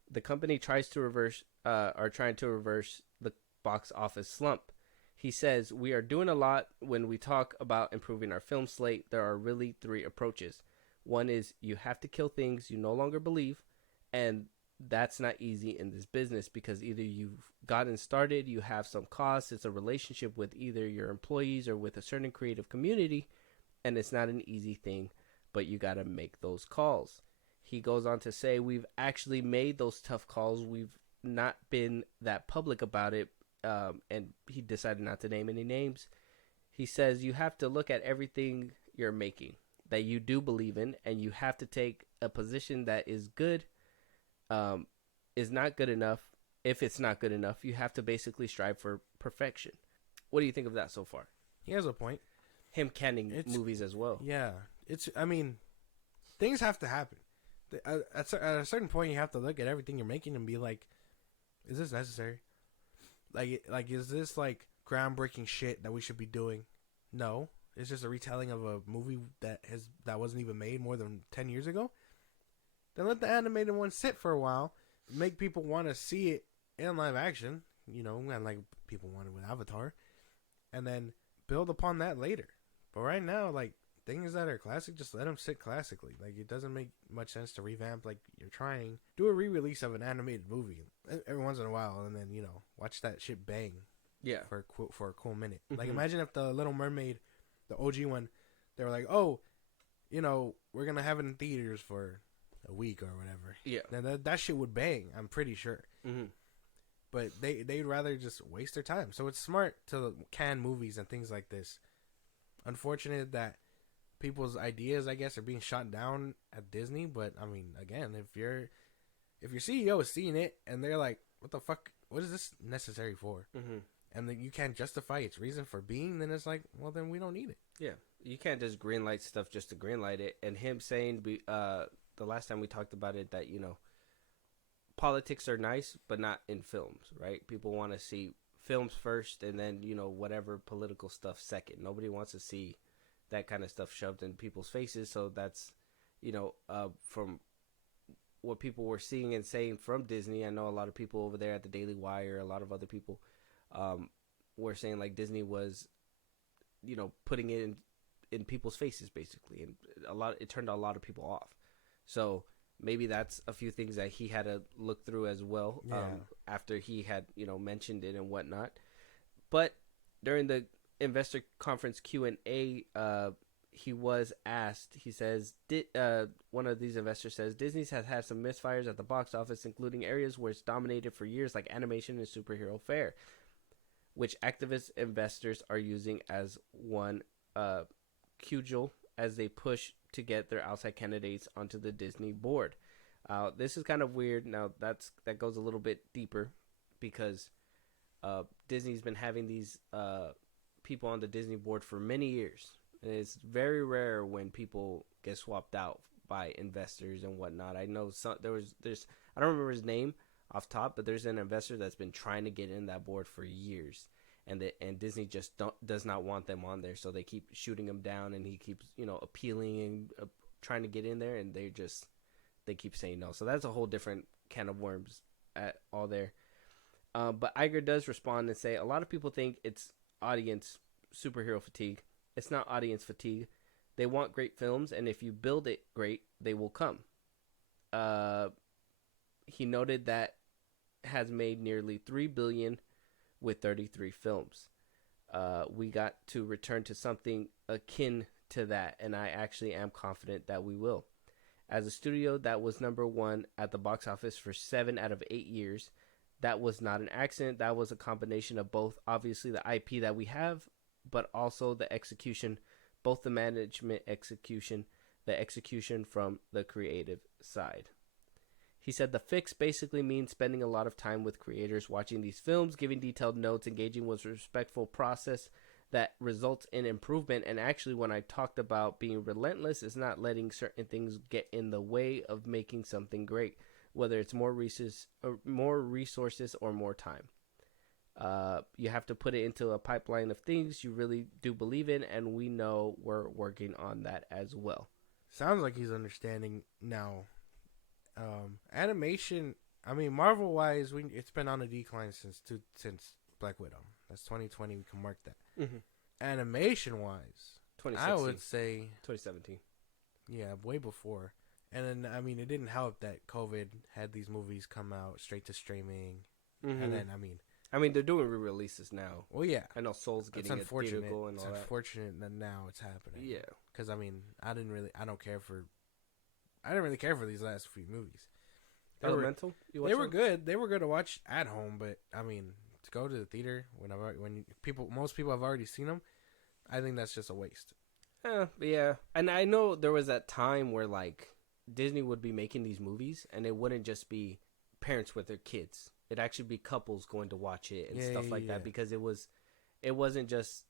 The company are trying to reverse the box office slump. He says, we are doing a lot when we talk about improving our film slate. There are really three approaches. One is you have to kill things you no longer believe, and that's not easy in this business because either you've gotten started, you have some costs, it's a relationship with either your employees or with a certain creative community, and it's not an easy thing, but you got to make those calls. He goes on to say, we've actually made those tough calls. We've not been that public about it, and he decided not to name any names. He says, you have to look at everything you're making that you do believe in, and you have to take a position that is good, is not good enough. If it's not good enough, you have to basically strive for perfection. What do you think of that so far? He has a point. Him canning movies as well. Yeah. I mean, things have to happen. At a certain point, you have to look at everything you're making and be like, is this necessary? Like, is this like groundbreaking shit that we should be doing? No. It's just a retelling of a movie that wasn't even made more than 10 years ago. Then let the animated one sit for a while, make people want to see it in live action, and like people wanted with Avatar, and then build upon that later. But right now, like, things that are classic, just let them sit classically. Like, it doesn't make much sense to revamp like you're trying. Do a re-release of an animated movie every once in a while, and then watch that shit bang. Yeah, for a cool minute. Mm-hmm. Like, imagine if the Little Mermaid, the OG one, they were like, oh, we're gonna have it in theaters for a week or whatever. Yeah, then that shit would bang. I'm pretty sure. Mm-hmm. But they'd rather just waste their time. So it's smart to can movies and things like this. Unfortunate that people's ideas, I guess, are being shot down at Disney. But I mean, again, if your CEO is seeing it and they're like, what the fuck? What is this necessary for? Mm-hmm. And then you can't justify its reason for being, then it's like, well, then we don't need it. Yeah, you can't just greenlight stuff just to greenlight it. And him saying, the last time we talked about it, that politics are nice, but not in films, right? People want to see films first, and then whatever political stuff second. Nobody wants to see that kind of stuff shoved in people's faces. So that's from what people were seeing and saying from Disney. I know a lot of people over there at the Daily Wire, a lot of other people were saying like Disney was putting it in people's faces basically, and it turned a lot of people off. So maybe that's a few things that he had to look through as well. After he had mentioned it and whatnot. But during the investor conference Q&A, he was asked, he says, one of these investors says, Disney's has had some misfires at the box office, including areas where it's dominated for years, like animation and superhero fare, which activist investors are using as one cudgel as they push to get their outside candidates onto the Disney board. This is kind of weird. Now, that goes a little bit deeper because Disney's been having these people on the Disney board for many years. And it's very rare when people get swapped out by investors and whatnot. I know there's I don't remember his name off top, but there's an investor that's been trying to get in that board for years, and Disney just does not want them on there, so they keep shooting him down, and he keeps appealing and trying to get in there, and they keep saying no. So that's a whole different can of worms at all there. But Iger does respond and say a lot of people think it's audience superhero fatigue. It's not audience fatigue. They want great films, and if you build it great, they will come. He noted that has made nearly $3 billion with 33 films. We got to return to something akin to that, and I actually am confident that we will. As a studio that was number one at the box office for 7 out of 8 years, that was not an accident. That was a combination of both, obviously, the IP that we have, but also the execution, both the management execution, the execution from the creative side. He said the fix basically means spending a lot of time with creators, watching these films, giving detailed notes, engaging with a respectful process that results in improvement. And actually, when I talked about being relentless, is not letting certain things get in the way of making something great, whether it's more resources or more time. You have to put it into a pipeline of things you really do believe in, and we know we're working on that as well. sounds like he's understanding now. Animation. I mean, Marvel wise, it's been on a decline since Black Widow. That's 2020. We can mark that. Mm-hmm. Animation wise, 2016. I would say 2017. Yeah, way before. And then I mean, it didn't help that COVID had these movies come out straight to streaming, and then I mean, they're doing re-releases now. well, yeah, I know Soul's getting a theater go and it's all that. unfortunate that now it's happening. Yeah, because I mean, I didn't really care for these last few movies. Elemental. They were good. They were good to watch at home, but I mean, to go to the theater most people have already seen them, I think that's just a waste. Yeah, and I know there was that time where like Disney would be making these movies, and it wouldn't just be parents with their kids. It'd actually be couples going to watch it and stuff like that, because it wasn't just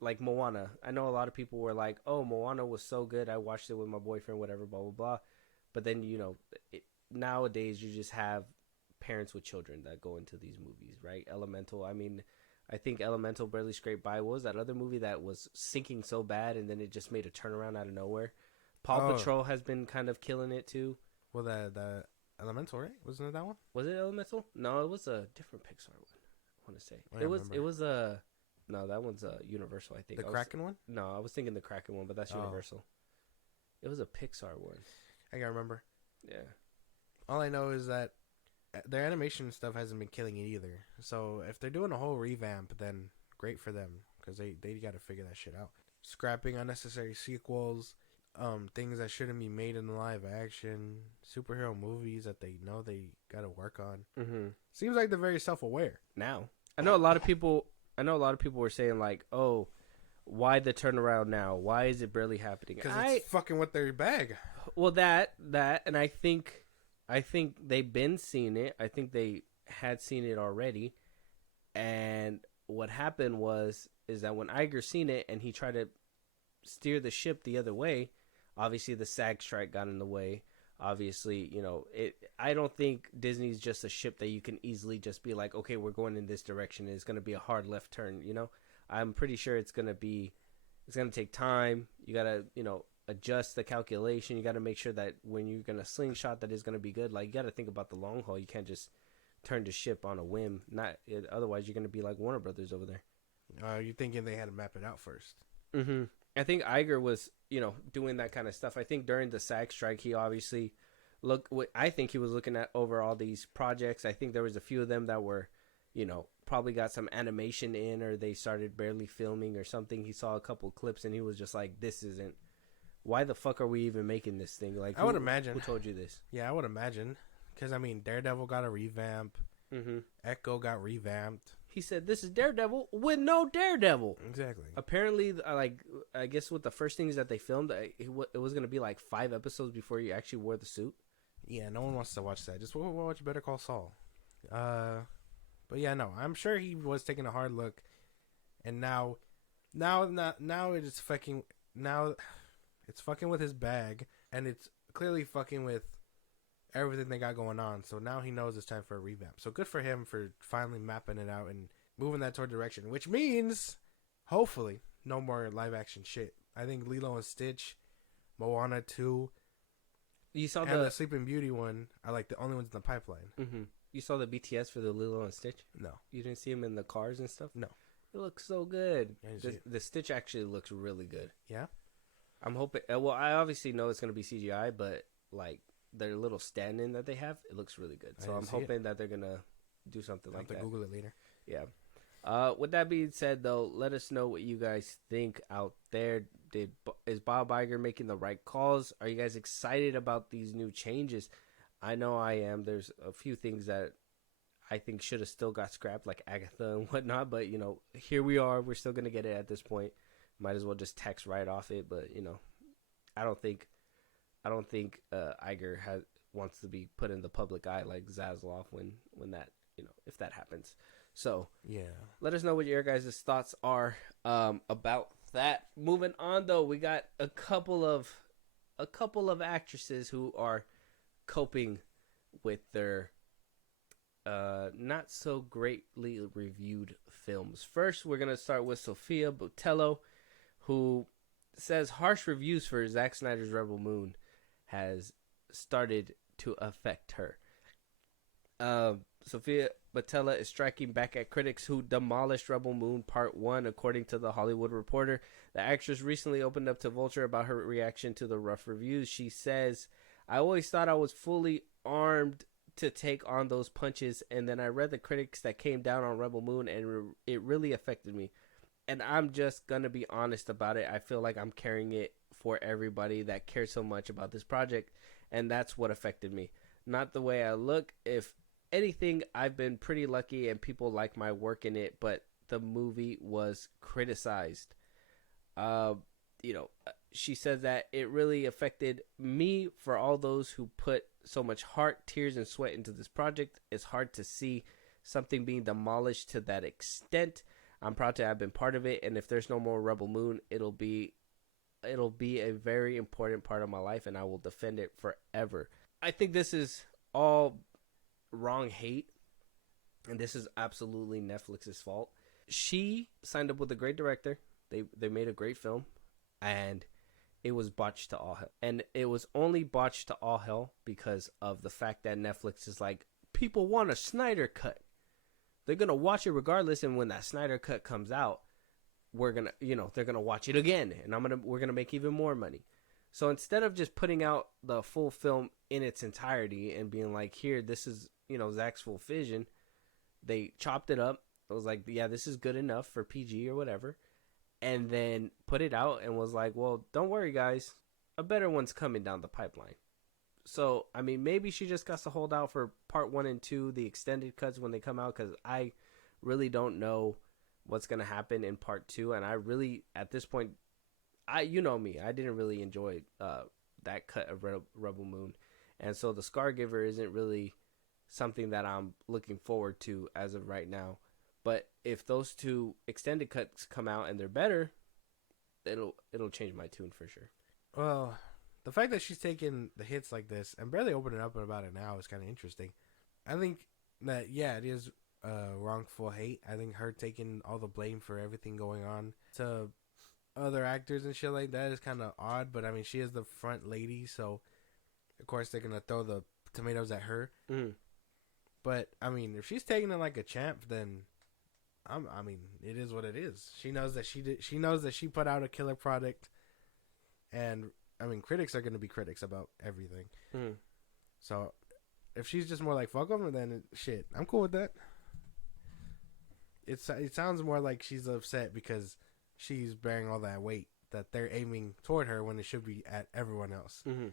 like Moana. I know a lot of people were like, "Oh, Moana was so good. I watched it with my boyfriend, whatever, blah blah blah." But then nowadays you just have parents with children that go into these movies, right? Elemental. I mean, I think Elemental barely scraped by. What was that other movie that was sinking so bad and then it just made a turnaround out of nowhere? Paw Patrol has been kind of killing it too. Well, the Elemental, right? Wasn't it that one? Was it Elemental? No, it was a different Pixar one. I want to say it was a no. That one's a Universal, I think. The Kraken one? No, I was thinking the Kraken one, but that's Universal. It was a Pixar one. I gotta remember. Yeah. All I know is that their animation stuff hasn't been killing it either. So if they're doing a whole revamp, then great for them, because they got to figure that shit out. Scrapping unnecessary sequels, things that shouldn't be made in live action, superhero movies that they know they got to work on. Mm-hmm. Seems like they're very self-aware now. I know a lot of people were saying like, "Oh, why the turnaround now? Why is it barely happening?" Because it's fucking with their bag. Well, that, and I think they've been seeing it. I think they had seen it already, and what happened is that when Iger seen it and he tried to steer the ship the other way, obviously the SAG strike got in the way. Obviously, I don't think Disney's just a ship that you can easily just be like, okay, we're going in this direction. It's going to be a hard left turn. I'm pretty sure it's going to take time. You got to, adjust the calculation. You got to make sure that when you're going to slingshot that is going to be good. Like, you got to think about the long haul. You can't just turn the ship on a whim. Otherwise, you're going to be like Warner Brothers over there. You're thinking they had to map it out first. Mm-hmm. I think Iger was, doing that kind of stuff. I think during the SAG strike, he obviously I think he was looking at over all these projects. I think there was a few of them that were, probably got some animation in, or they started barely filming or something. He saw a couple clips and he was just like, this isn't, why the fuck are we even making this thing? Like, I would imagine. Who told you this? Yeah, I would imagine. Because, I mean, Daredevil got a revamp. Mm-hmm. Echo got revamped. He said, this is Daredevil with no Daredevil. Exactly. Apparently, I guess with the first things that they filmed, it was going to be like 5 episodes before you actually wore the suit. Yeah, no one wants to watch that. Just watch Better Call Saul. But yeah, no, I'm sure he was taking a hard look. And now it is fucking... Now... It's fucking with his bag, and it's clearly fucking with everything they got going on. So now he knows it's time for a revamp. So good for him for finally mapping it out and moving that toward direction, which means, hopefully, no more live-action shit. I think Lilo and Stitch, Moana 2, and the Sleeping Beauty one are like the only ones in the pipeline. Mm-hmm. You saw the BTS for the Lilo and Stitch? No. You didn't see them in the cars and stuff? No. It looks so good. The Stitch actually looks really good. Yeah? I'm hoping. Well, I obviously know it's going to be CGI, but like their little stand-in that they have, it looks really good. So I'm hoping that they're gonna do something like that. Google it later. Yeah. With that being said, though, let us know what you guys think out there. Is Bob Iger making the right calls? Are you guys excited about these new changes? I know I am. There's a few things that I think should have still got scrapped, like Agatha and whatnot. But here we are. We're still gonna get it at this point. Might as well just text right off it, but I don't think Iger wants to be put in the public eye like Zaslav when that if that happens. So yeah, let us know what your guys' thoughts are about that. Moving on, though, we got a couple of actresses who are coping with their not so greatly reviewed films. First, we're gonna start with Sophia Boutella, who says harsh reviews for Zack Snyder's Rebel Moon has started to affect her. Sophia Boutella is striking back at critics who demolished Rebel Moon Part 1, according to The Hollywood Reporter. The actress recently opened up to Vulture about her reaction to the rough reviews. She says, I always thought I was fully armed to take on those punches, and then I read the critics that came down on Rebel Moon, and it really affected me. And I'm just going to be honest about it. I feel like I'm carrying it for everybody that cares so much about this project, and that's what affected me. Not the way I look. If anything, I've been pretty lucky and people like my work in it, but the movie was criticized. She said that it really affected me. For all those who put so much heart, tears, and sweat into this project, it's hard to see something being demolished to that extent. I'm proud to have been part of it, and if there's no more Rebel Moon, it'll be a very important part of my life, and I will defend it forever. I think this is all wrong hate, and this is absolutely Netflix's fault. She signed up with a great director. They made a great film, and it was botched to all hell. And it was only botched to all hell because of the fact that Netflix is like, people want a Snyder cut. They're gonna watch it regardless, and when that Snyder cut comes out, they're gonna watch it again, and we're gonna make even more money. So instead of just putting out the full film in its entirety and being like, here, this is, Zach's full vision, they chopped it up. It was like, yeah, this is good enough for PG or whatever. And then put it out and was like, well, don't worry, guys. A better one's coming down the pipeline. So, I mean, maybe she just got to hold out for part 1 and 2, the extended cuts when they come out, because I really don't know what's going to happen in part 2. And I really, at this point, you know me, I didn't really enjoy that cut of Rebel Moon. And so the Scargiver isn't really something that I'm looking forward to as of right now. But if those 2 extended cuts come out and they're better, it'll change my tune for sure. Well, the fact that she's taking the hits like this and barely opening up about it now is kind of interesting. I think that, yeah, it is wrongful hate. I think her taking all the blame for everything going on to other actors and shit like that is kind of odd. But, I mean, she is the front lady, so, of course, they're going to throw the tomatoes at her. Mm. But, I mean, if she's taking it like a champ, then I mean, it is what it is. She knows that she knows that she put out a killer product, and I mean, critics are going to be critics about everything. Mm. So, if she's just more like fuck them, then shit, I'm cool with that. It sounds more like she's upset because she's bearing all that weight that they're aiming toward her when it should be at everyone else. Mm-hmm.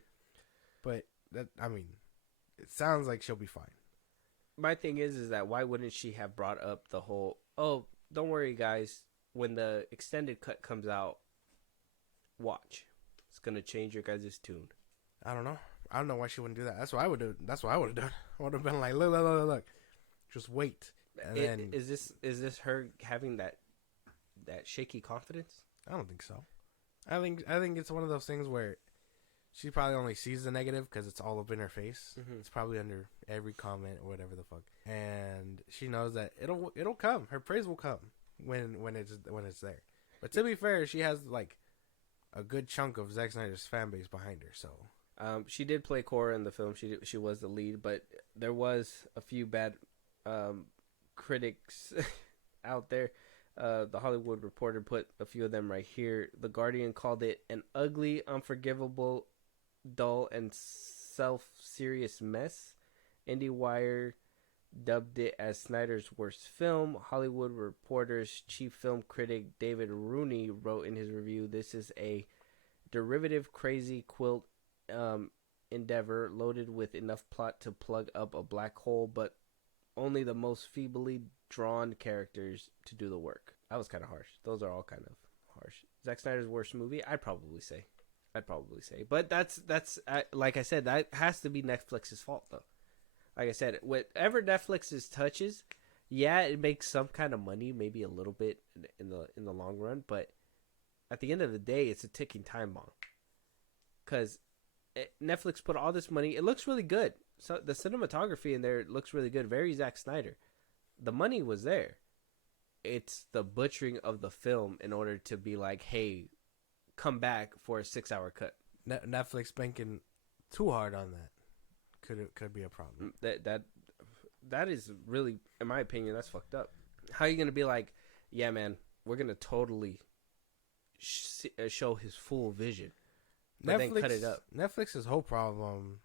But that, I mean, it sounds like she'll be fine. My thing is that why wouldn't she have brought up the whole, oh, don't worry, guys, when the extended cut comes out, watch. It's going to change your guys' tune. I don't know. I don't know why she wouldn't do that. That's what I would do. That's what I would have done. I would have been like, look. Just wait. And then, is this her having that shaky confidence? I don't think so. I think it's one of those things where she probably only sees the negative because it's all up in her face. Mm-hmm. It's probably under every comment or whatever the fuck, and she knows that it'll come. Her praise will come when it's there. But to be fair, she has like a good chunk of Zack Snyder's fan base behind her. So she did play Cora in the film. She was the lead, but there was a few bad critics out there. The Hollywood Reporter put a few of them right here. The Guardian called it an ugly, unforgivable, dull, and self-serious mess. IndieWire dubbed it as Snyder's worst film. Hollywood Reporter's chief film critic David Rooney wrote in his review, "This is a derivative, crazy quilt endeavor loaded with enough plot to plug up a black hole, but only the most feebly drawn characters to do the work." That was kind of harsh. Those are all kind of harsh. Zack Snyder's worst movie? I'd probably say. But that's like I said, that has to be Netflix's fault, though. Like I said, whatever Netflix touches, yeah, it makes some kind of money, maybe a little bit in the long run, but at the end of the day, it's a ticking time bomb. Because Netflix put all this money. It looks really good. So the cinematography in there looks really good. Very Zack Snyder. The money was there. It's the butchering of the film in order to be like, hey, come back for a 6-hour cut. Netflix banking too hard on that could be a problem. That is really, in my opinion, that's fucked up. How are you gonna be like, yeah, man, we're gonna totally show his full vision, but then cut it up? Netflix's whole problem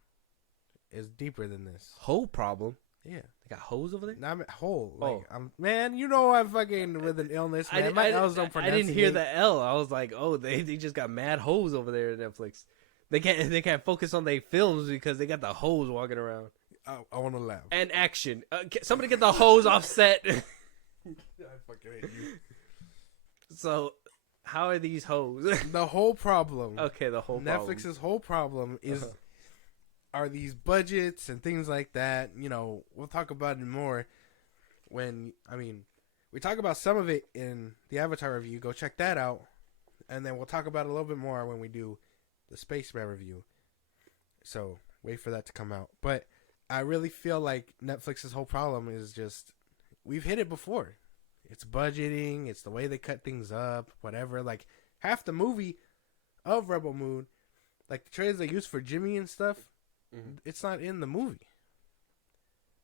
is deeper than this. Whole problem? Yeah, they got hoes over there. Not whole. Like, man, you know I'm fucking with an illness. Man. My L's don't pronounce. I didn't hear the L. I was like, oh, they just got mad hoes over there at Netflix. They can't focus on their films because they got the hoes walking around. I want to laugh. And action. Somebody get the hose offset. I fucking hate you. So, how are these hoes? The whole problem. Okay, the whole problem. Netflix's whole problem is are these budgets and things like that. You know, we'll talk about it more when, we talk about some of it in the Avatar review. Go check that out. And then we'll talk about it a little bit more when we do the Spaceman review. So, wait for that to come out. But I really feel like Netflix's whole problem is just, we've hit it before. It's budgeting, it's the way they cut things up, whatever. Like, half the movie of Rebel Moon, like the trailers they use for Jimmy and stuff, it's not in the movie.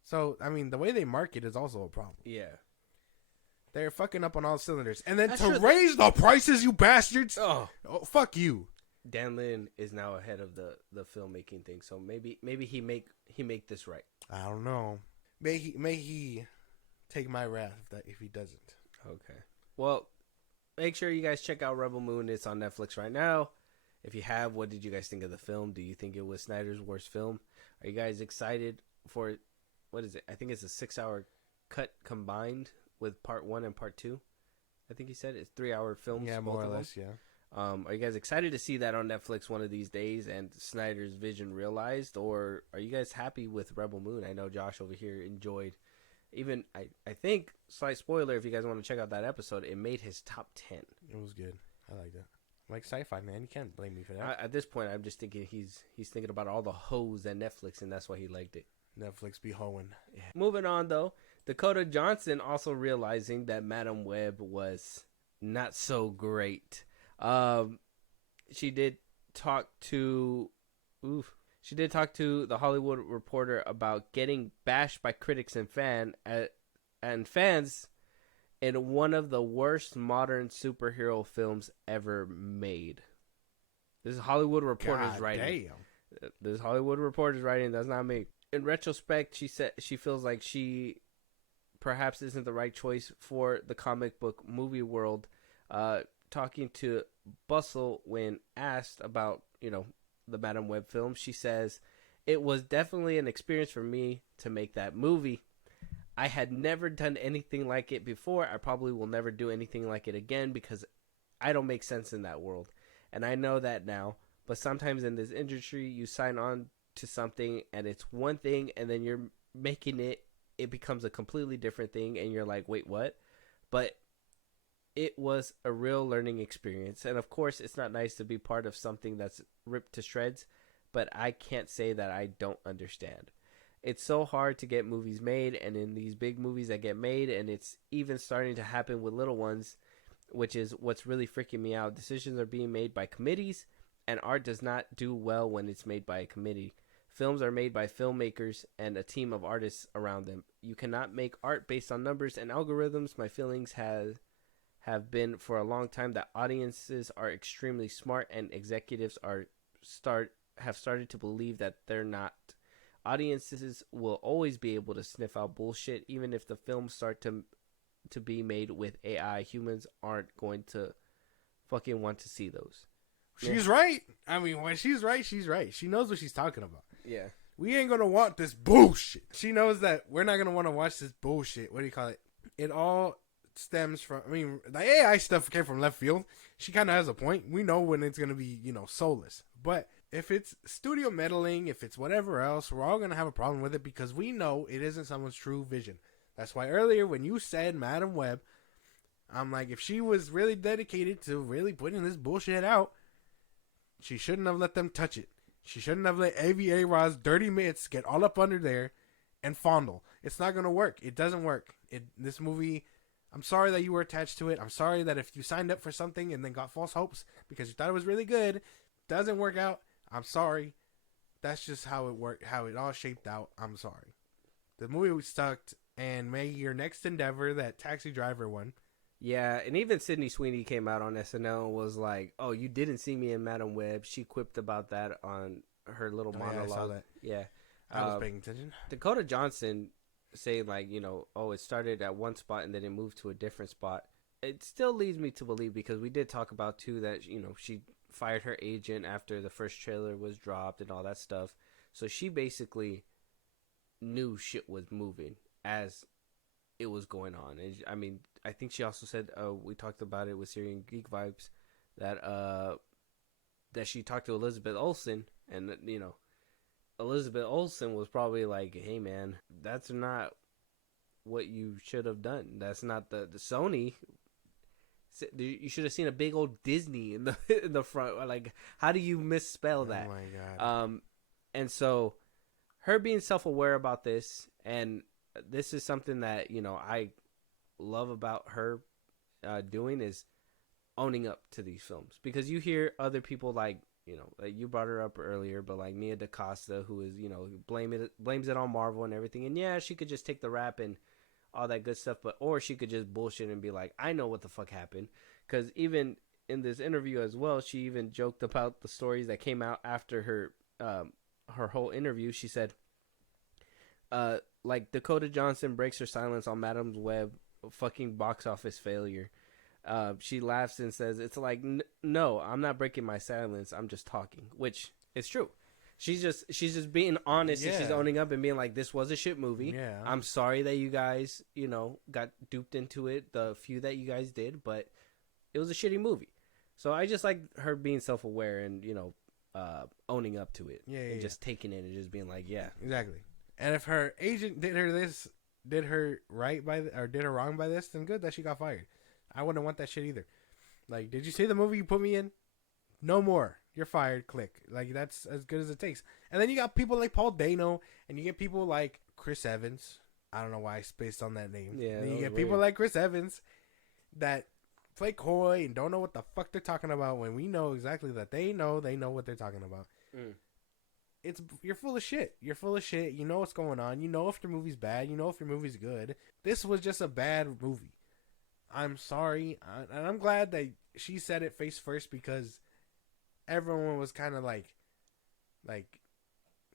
So, the way they market is also a problem. Yeah. They're fucking up on all cylinders. And then raise the prices, you bastards! Oh, fuck you. Dan Lin is now ahead of the filmmaking thing, so maybe he make this right. I don't know. May he take my wrath if he doesn't. Okay. Well, make sure you guys check out Rebel Moon. It's on Netflix right now. If you have, what did you guys think of the film? Do you think it was Snyder's worst film? Are you guys excited for, what is it? I think it's a 6-hour cut combined with part 1 and part 2. I think he said it's 3-hour films. Yeah, more or less, yeah. Are you guys excited to see that on Netflix one of these days and Snyder's vision realized? Or are you guys happy with Rebel Moon? I know Josh over here enjoyed, even, I think, slight spoiler, if you guys want to check out that episode, it made his top 10. It was good. I like that. I'm like sci-fi, man. You can't blame me for that. At this point, I'm just thinking he's thinking about all the hoes at Netflix, and that's why he liked it. Netflix be hoeing. Yeah. Moving on, though, Dakota Johnson also realizing that Madam Web was not so great. She did talk to the Hollywood Reporter about getting bashed by critics and fans in one of the worst modern superhero films ever made. This is Hollywood Reporter's writing. Damn. This is Hollywood Reporter's writing. That's not me. In retrospect, she said she feels like she perhaps isn't the right choice for the comic book movie world. Talking to Bustle when asked about, the Madam Web film, she says, "It was definitely an experience for me to make that movie. I had never done anything like it before. I probably will never do anything like it again because I don't make sense in that world. And I know that now. But sometimes in this industry, you sign on to something and it's one thing, and then you're making it becomes a completely different thing, and you're like, wait, what?" But it was a real learning experience. And of course, it's not nice to be part of something that's ripped to shreds, but I can't say that I don't understand. It's so hard to get movies made, and in these big movies that get made, and it's even starting to happen with little ones, which is what's really freaking me out. Decisions are being made by committees, and art does not do well when it's made by a committee. Films are made by filmmakers and a team of artists around them. You cannot make art based on numbers and algorithms. My feelings have been for a long time that audiences are extremely smart, and executives have started to believe that they're not. Audiences will always be able to sniff out bullshit, even if the films start to be made with AI. Humans aren't going to fucking want to see those. She's right. When she's right, she's right. She knows what she's talking about. Yeah. We ain't gonna want this bullshit. She knows that we're not gonna want to watch this bullshit. What do you call it? It all stems from, the AI stuff came from left field. She kind of has a point. We know when it's going to be, soulless. But if it's studio meddling, if it's whatever else, we're all going to have a problem with it because we know it isn't someone's true vision. That's why earlier when you said Madam Web, I'm like, if she was really dedicated to really putting this bullshit out, she shouldn't have let them touch it. She shouldn't have let AVA Ra's dirty mitts get all up under there and fondle. It's not going to work. It doesn't work. This movie, I'm sorry that you were attached to it. I'm sorry that if you signed up for something and then got false hopes because you thought it was really good, doesn't work out. I'm sorry. That's just how it worked, how it all shaped out. I'm sorry. The movie sucked, and may your next endeavor, that Taxi Driver one. Yeah, and even Sydney Sweeney came out on SNL and was like, "Oh, you didn't see me in Madam Web." She quipped about that on her little monologue. Yeah, I saw that. Yeah. I was paying attention. Dakota Johnson saying like, oh, it started at one spot and then it moved to a different spot. It still leads me to believe, because we did talk about too that she fired her agent after the first trailer was dropped and all that stuff. So she basically knew shit was moving as it was going on. And I mean, I think she also said, we talked about it with Syrian Geek Vibes, that that she talked to Elizabeth Olsen, and Elizabeth Olsen was probably like, "Hey man, that's not what you should have done. That's not the Sony. You should have seen a big old Disney in the in the front. Like, how do you misspell that?" Oh my god. And so her being self-aware about this, and this is something that I love about her doing, is owning up to these films, because you hear other people like you brought her up earlier, but like Nia DaCosta, who is blames it on Marvel and everything, and yeah, she could just take the rap and all that good stuff, or she could just bullshit and be like, I know what the fuck happened, because even in this interview as well, she even joked about the stories that came out after her whole interview. She said, like, Dakota Johnson breaks her silence on Madam's Web fucking box office failure. She laughs and says, it's like, no, I'm not breaking my silence, I'm just talking, which is true. She's just being honest, and she's owning up and being like, this was a shit movie. Yeah. I'm sorry that you guys, got duped into it, the few that you guys did, but it was a shitty movie. So I just like her being self-aware and, owning up to it. And just taking it and just being like, yeah. Exactly. And if her agent did her right by or did her wrong by this, then good that she got fired. I wouldn't want that shit either. Like, did you see the movie you put me in? No more. You're fired. Click. Like, that's as good as it takes. And then you got people like Paul Dano, and you get people like Chris Evans. I don't know why I spaced on that name. Yeah. Then you get people like Chris Evans that play coy and don't know what the fuck they're talking about, when we know exactly that they know what they're talking about. You're full of shit. You're full of shit. You know what's going on. You know if your movie's bad. You know if your movie's good. This was just a bad movie. I'm sorry, and I'm glad that she said it face first, because everyone was kind of like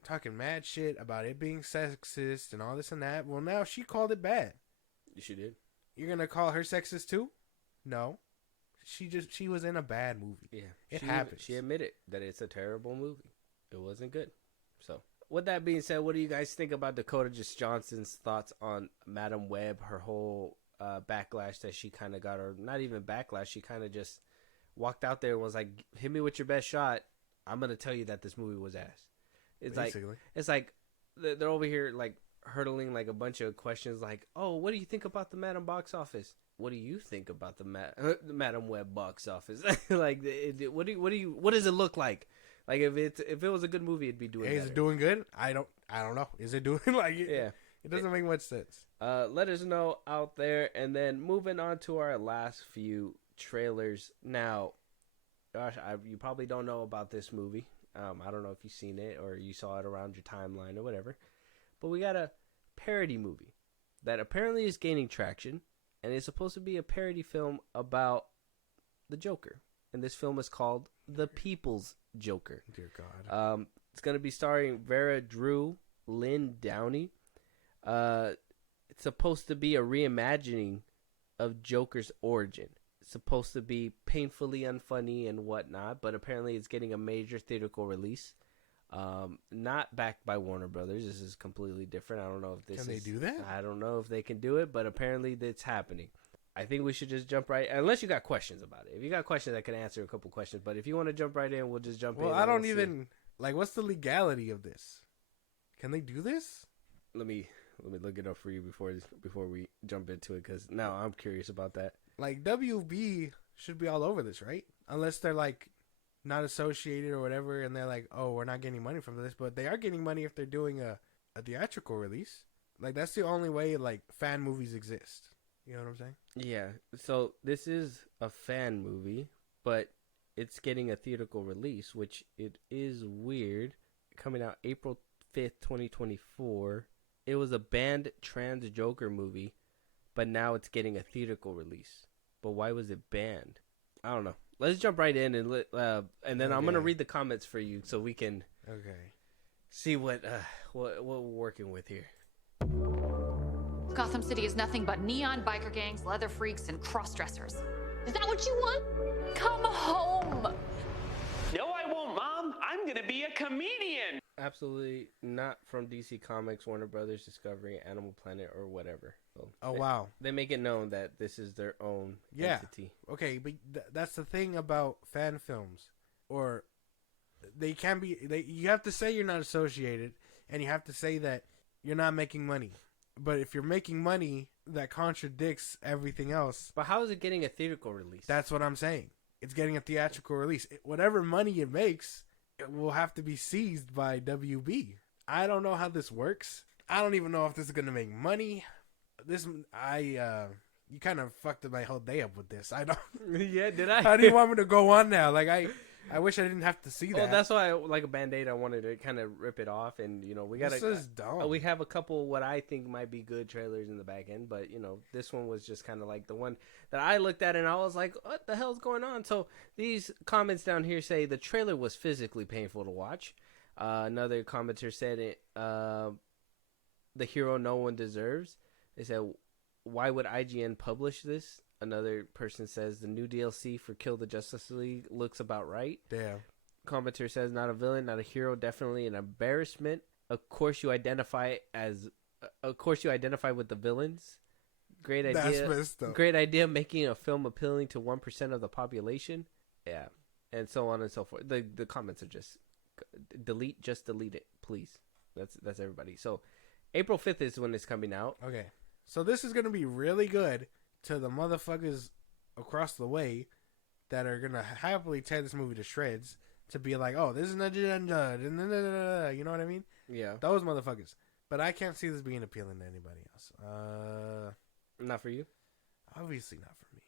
talking mad shit about it being sexist and all this and that. Well, now she called it bad. She did. You're gonna call her sexist too? No, she was in a bad movie. Yeah, it happens. She admitted that it's a terrible movie. It wasn't good. So, with that being said, what do you guys think about Dakota Johnson's thoughts on Madam Web? Her whole backlash that she kind of got, or not even backlash, she kind of just walked out there and was like, hit me with your best shot, I'm gonna tell you that this movie was ass. It's basically like they're over here like hurdling like a bunch of questions like, oh, what do you think about the Madam box office? What do you think about the Madam Web box office? Like, what does it look like? Like, if it was a good movie, it'd be doing better. Is it doing good? I don't know. Is it doing like it? Yeah. It doesn't make much sense. Let us know out there. And then moving on to our last few trailers. Now, gosh, you probably don't know about this movie. I don't know if you've seen it or you saw it around your timeline or whatever. But we got a parody movie that apparently is gaining traction. And it's supposed to be a parody film about the Joker. And this film is called The People's Joker. Dear God. It's going to be starring Vera Drew, Lynn Downey. It's supposed to be a reimagining of Joker's origin. It's supposed to be painfully unfunny and whatnot, but apparently it's getting a major theatrical release. Not backed by Warner Brothers. This is completely different. I don't know if this Can they do that? I don't know if they can do it, but apparently it's happening. I think we should just jump right, unless you got questions about it. If you got questions, I can answer a couple questions. But if you want to jump right in, we'll just jump in. Well, I don't even like. What's the legality of this? Can they do this? Let me look it up for you before we jump into it, because now I'm curious about that. Like, WB should be all over this, right? Unless they're like not associated or whatever, and they're like, oh, we're not getting money from this, but they are getting money if they're doing a theatrical release. Like, that's the only way like fan movies exist. You know what I'm saying? Yeah. So this is a fan movie, but it's getting a theatrical release, which it is weird. Coming out April 5th, 2024. It was a banned trans Joker movie, but now it's getting a theatrical release. But why was it banned? I don't know. Let's jump right in and then I'm gonna read the comments for you so we can see what we're working with here. Gotham City is nothing but neon biker gangs, leather freaks, and cross-dressers. Is that what you want? Come home! No, I won't, Mom. I'm gonna be a comedian. Absolutely not from DC Comics, Warner Brothers, Discovery, Animal Planet, or whatever. So wow. They make it known that this is their own entity. Okay, but that's the thing about fan films. Or they can be... you have to say you're not associated, and you have to say that you're not making money. But if you're making money, that contradicts everything else. But how is it getting a theatrical release? That's what I'm saying. It's getting a theatrical release. Whatever money it makes, it will have to be seized by WB. I don't know how this works. I don't even know if this is going to make money. You kind of fucked up my whole day up with this. I don't. Yeah, did I? How do you want me to go on now? Like I wish I didn't have to see that. Oh, that's why, like a Band-Aid, I wanted to kind of rip it off, and we got This is dumb. We have a couple what I think might be good trailers in the back end, but this one was just kind of like the one that I looked at, and I was like, "What the hell's going on?" So these comments down here say the trailer was physically painful to watch. Another commenter said it, the hero no one deserves. They said, "Why would IGN publish this?" Another person says the new DLC for Kill the Justice League looks about right. Damn. Commenter says not a villain, not a hero, definitely an embarrassment. Of course you identify with the villains. Great idea. That's messed up. Great idea making a film appealing to 1% of the population. Yeah. And so on and so forth. The comments are just delete it, please. That's everybody. So April 5th is when it's coming out. Okay. So this is going to be really good to the motherfuckers across the way that are going to happily tear this movie to shreds to be like, oh, this is an agenda. You know what I mean? Yeah. Those motherfuckers. But I can't see this being appealing to anybody else. Not for you? Obviously not for me.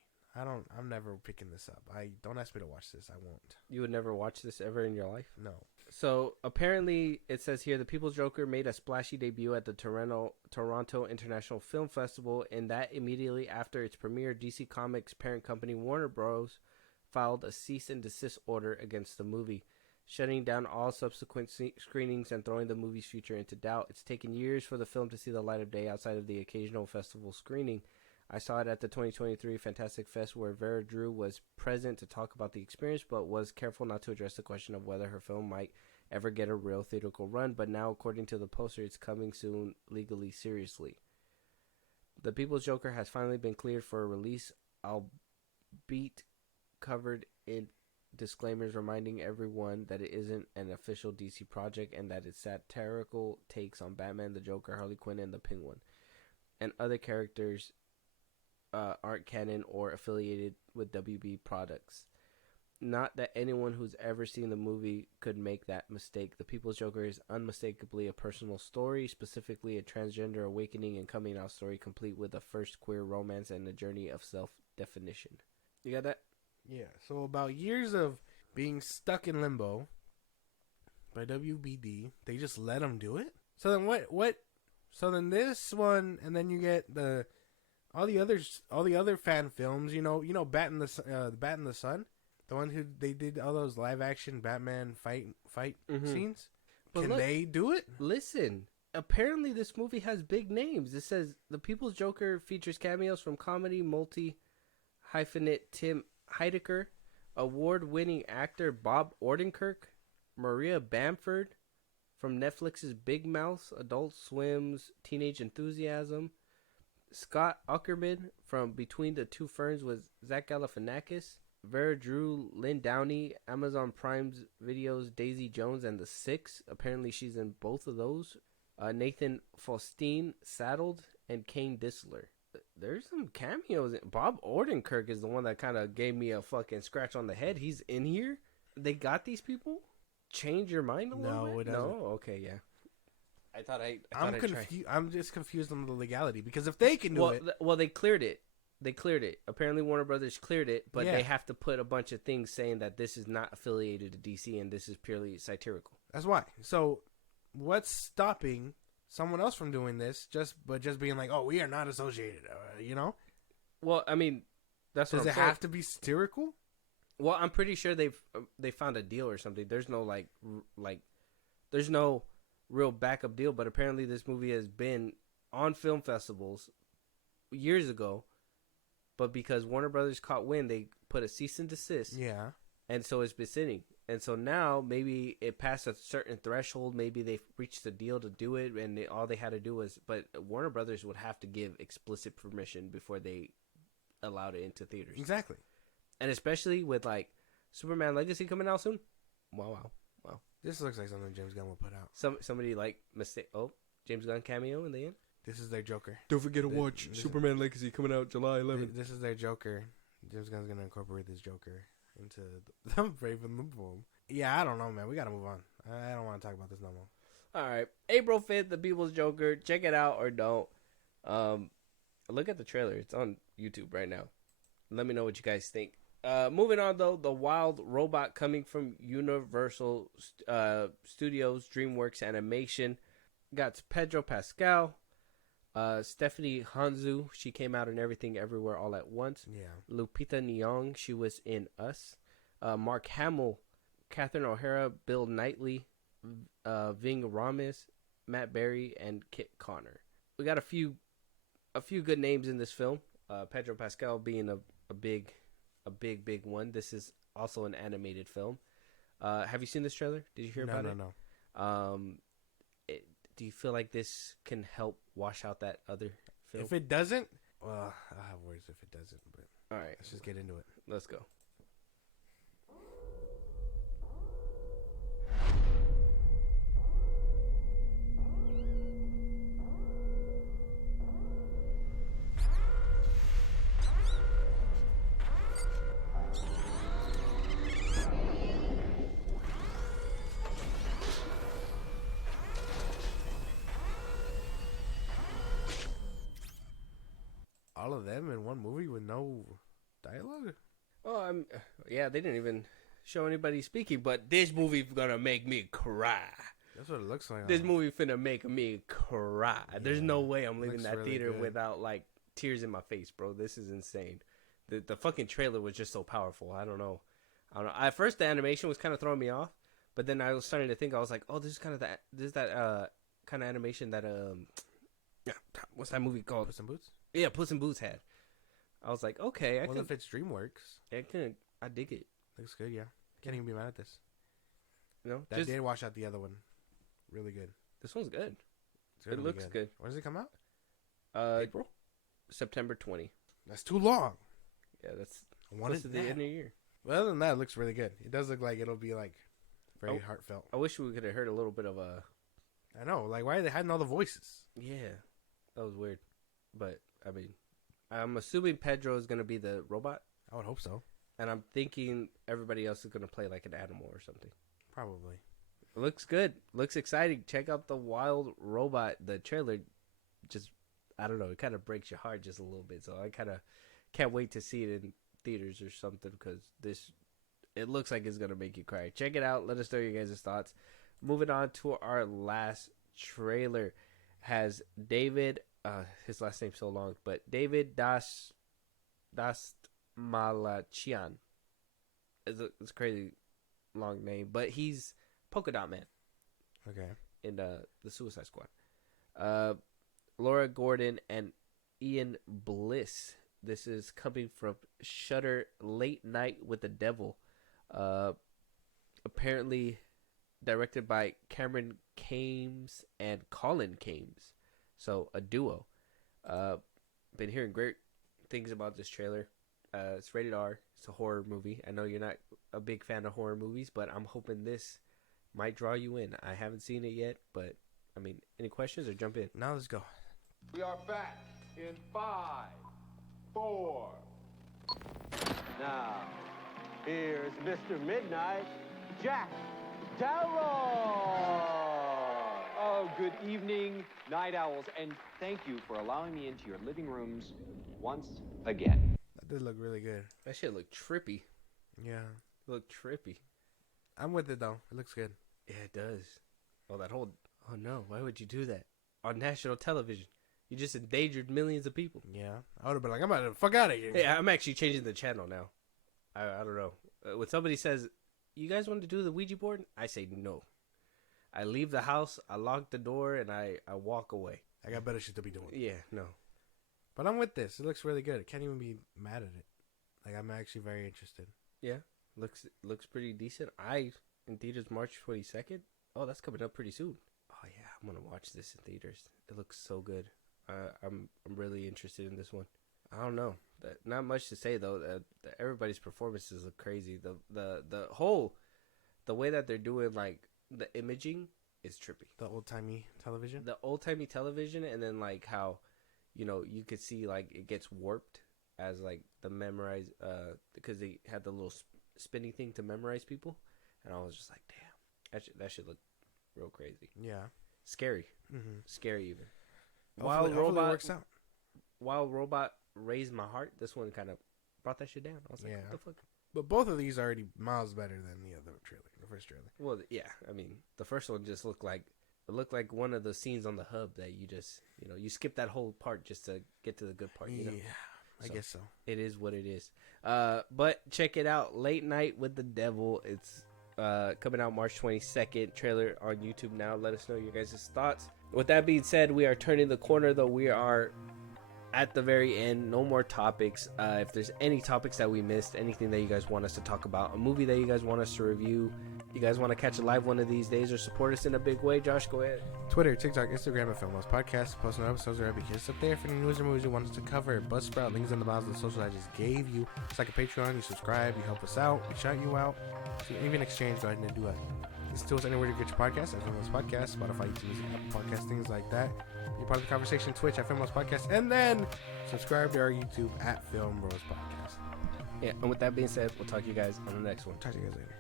I'm never picking this up. Don't ask me to watch this. I won't. You would never watch this ever in your life? No. So apparently it says here the People's Joker made a splashy debut at the Toronto International Film Festival, and that immediately after its premiere, DC Comics parent company Warner Bros. Filed a cease and desist order against the movie, shutting down all subsequent screenings and throwing the movie's future into doubt. It's taken years for the film to see the light of day outside of the occasional festival screening. I saw it at the 2023 Fantastic Fest where Vera Drew was present to talk about the experience, but was careful not to address the question of whether her film might ever get a real theatrical run. But now, according to the poster, it's coming soon legally, seriously. The People's Joker has finally been cleared for a release, albeit covered in disclaimers reminding everyone that it isn't an official DC project and that its satirical takes on Batman, the Joker, Harley Quinn, and the Penguin, and other characters aren't canon or affiliated with WB products. Not that anyone who's ever seen the movie could make that mistake. The People's Joker is unmistakably a personal story, specifically a transgender awakening and coming out story complete with a first queer romance and a journey of self-definition. You got that? Yeah, so about years of being stuck in limbo by WBD, they just let them do it? So then what? So then this one, and then you get all the other fan films, Bat in the Sun, the one who they did all those live action Batman fight scenes. But Can they do it? Listen, apparently this movie has big names. It says The People's Joker features cameos from comedy multi-hyphenate Tim Heidecker, award-winning actor Bob Odenkirk, Maria Bamford from Netflix's Big Mouth, Adult Swim's Teenage Enthusiasm, Scott Aukerman from Between the Two Ferns with Zach Galifianakis, Vera Drew, Lynn Downey, Amazon Prime's Video's Daisy Jones and the Six. Apparently she's in both of those. Nathan Faustine, Saddled, and Kane Disler. There's some cameos. Bob Odenkirk is the one that kind of gave me a fucking scratch on the head. He's in here. They got these people. Change your mind a little bit? No, it doesn't. No, okay, yeah. I'm confused. I'm just confused on the legality because if they can do it, well, they cleared it. They cleared it. Apparently, Warner Brothers cleared it, but Yeah. they have to put a bunch of things saying that this is not affiliated to DC and this is purely satirical. that's why. So, what's stopping someone else from doing this? Just being like, oh, we are not associated. You know? Well, I mean, that's what Does I'm it saying. have to be satirical? Well, I'm pretty sure they found a deal or something. There's no there's no real backup deal, but apparently this movie has been on film festivals years ago, but because Warner Brothers caught wind, they put a cease and desist. Yeah. And so it's been sitting. And so now maybe it passed a certain threshold. Maybe they've reached a deal to do it, and all they had to do was, but Warner Brothers would have to give explicit permission before they allowed it into theaters. Exactly. And especially with like Superman Legacy coming out soon. Wow. This looks like something James Gunn will put out. Somebody like mistake. Oh, James Gunn cameo in the end. This is their Joker. Don't forget to watch Superman Legacy coming out July 11th. This is their Joker. James Gunn's gonna incorporate this Joker into the Brave and the Bold. Yeah, I don't know, man. We gotta move on. I don't want to talk about this no more. All right, April 5th, The People's Joker. Check it out or don't. Look at the trailer. It's on YouTube right now. Let me know what you guys think. Moving on, though, the wild robot coming from Universal Studios, DreamWorks Animation. Got Pedro Pascal, Stephanie Hanzu. She came out in Everything Everywhere All at Once. Yeah. Lupita Nyong. She was in Us. Mark Hamill, Catherine O'Hara, Bill Knightley, Ving Rhames, Matt Berry, and Kit Connor. We got a few good names in this film. Pedro Pascal being a big one. This is also an animated film. Have you seen this trailer? Did you hear about it? No. Do you feel like this can help wash out that other film? If it doesn't, well, I have words if it doesn't, but all right, let's just get into it. Let's go. All of them in one movie with no dialogue? Oh, yeah, they didn't even show anybody speaking, but this movie gonna make me cry. That's what it looks like. This movie finna make me cry. There's no way I'm leaving that really theater good. without like tears in my face, bro. This is insane. The fucking trailer was just so powerful. I don't know. At first, the animation was kind of throwing me off, but then I was starting to think, I was like, oh, this is kind of that kind of animation that what's that movie called? Puss in Boots? Yeah, Puss in Boots had. I was like, okay, if it's DreamWorks, I dig it. looks good. Yeah, can't even be mad at this. You know, That did wash out the other one. Really good. This one's good. It's gonna It be looks good. When does it come out? April, September 20. That's too long. Yeah, that's I close wanted to the that. end of the year. Well, other than that, it looks really good. It does look like it'll be like very heartfelt. I wish we could have heard a little bit of a. I know. Like, why are they hiding all the voices? Yeah, that was weird. But I mean, I'm assuming Pedro is gonna be the robot, I would hope so. and I'm thinking everybody else is gonna play like an animal or something. Probably. It looks good. Looks exciting. Check out the wild robot. The trailer, just I don't know. It kind of breaks your heart just a little bit. So I kind of can't wait to see it in theaters or something because it looks like it's gonna make you cry. Check it out. Let us know your guys' thoughts. Moving on to our last trailer, has David. His last name's so long, but David Dastmalchian. It's a crazy long name, but he's Polka Dot Man Okay. in the Suicide Squad. Laura Gordon and Ian Bliss. This is coming from Shudder Late Night with the Devil. Apparently directed by Cameron Kames and Colin Kames. So a duo. Been hearing great things about this trailer. It's rated R. It's a horror movie. I know you're not a big fan of horror movies, but I'm hoping this might draw you in. I haven't seen it yet, but I mean, any questions or jump in? Now let's go. We are back in 5, 4. Now, here's Mr. Midnight, Jack Darrow. A good evening, night owls, and thank you for allowing me into your living rooms once again. That did look really good. That shit looked trippy. Yeah. Looked trippy. I'm with it, though. It looks good. Yeah, it does. Oh, that whole... Oh, no. Why would you do that? On national television. You just endangered millions of people. Yeah. I would have been like, I'm about to fuck out of here. Hey, I'm actually changing the channel now. I don't know. When somebody says, you guys want to do the Ouija board? I say no. I leave the house, I lock the door, and I walk away. I got better shit to be doing. Yeah, no. But I'm with this. It looks really good. I can't even be mad at it. Like, I'm actually very interested. Yeah, looks pretty decent. In theaters March 22nd. Oh, that's coming up pretty soon. Oh yeah, I'm gonna watch this in theaters. It looks so good. I'm really interested in this one. I don't know. Not much to say though. Everybody's performances look crazy. The way that they're doing like the imaging is trippy. The old-timey television? The old-timey television, and then like how, you could see like it gets warped as like the memorize because they had the little spinning thing to memorize people, and I was just like, damn, that should look real crazy. Yeah. Scary. Mm-hmm. Scary even. Hopefully it works out. While Robot raised my heart, this one kind of brought that shit down. I was like, what the fuck? But both of these are already miles better than the other trailer, the first trailer. Well, yeah. I mean, the first one just looked like one of the scenes on the hub that you just, you skip that whole part just to get to the good part. Yeah, I guess so. It is what it is. But check it out, Late Night with the Devil. It's coming out March 22nd. Trailer on YouTube now. Let us know your guys' thoughts. With that being said, we are turning the corner, though. We are at the very end. No more topics. If there's any topics that we missed, anything that you guys want us to talk about, a movie that you guys want us to review, you guys want to catch a live one of these days or support us in a big way, Josh, go ahead. Twitter, TikTok, Instagram, and FilmBros Podcast. Post no episodes or epic hits up there for any news or movies you want us to cover. Buzzsprout, links in the bios of the social I just gave you. It's like a Patreon. You subscribe, you help us out, we shout you out. So even exchange, go ahead and do it. Listen to us anywhere you get your podcast at FilmBros Podcast, Spotify, YouTube Music, Apple Podcast, things like that. Be part of the conversation, Twitch at FilmBros Podcast, and then subscribe to our YouTube at FilmBros Podcast. Yeah, and with that being said, we'll talk to you guys on the next one. Talk to you guys later.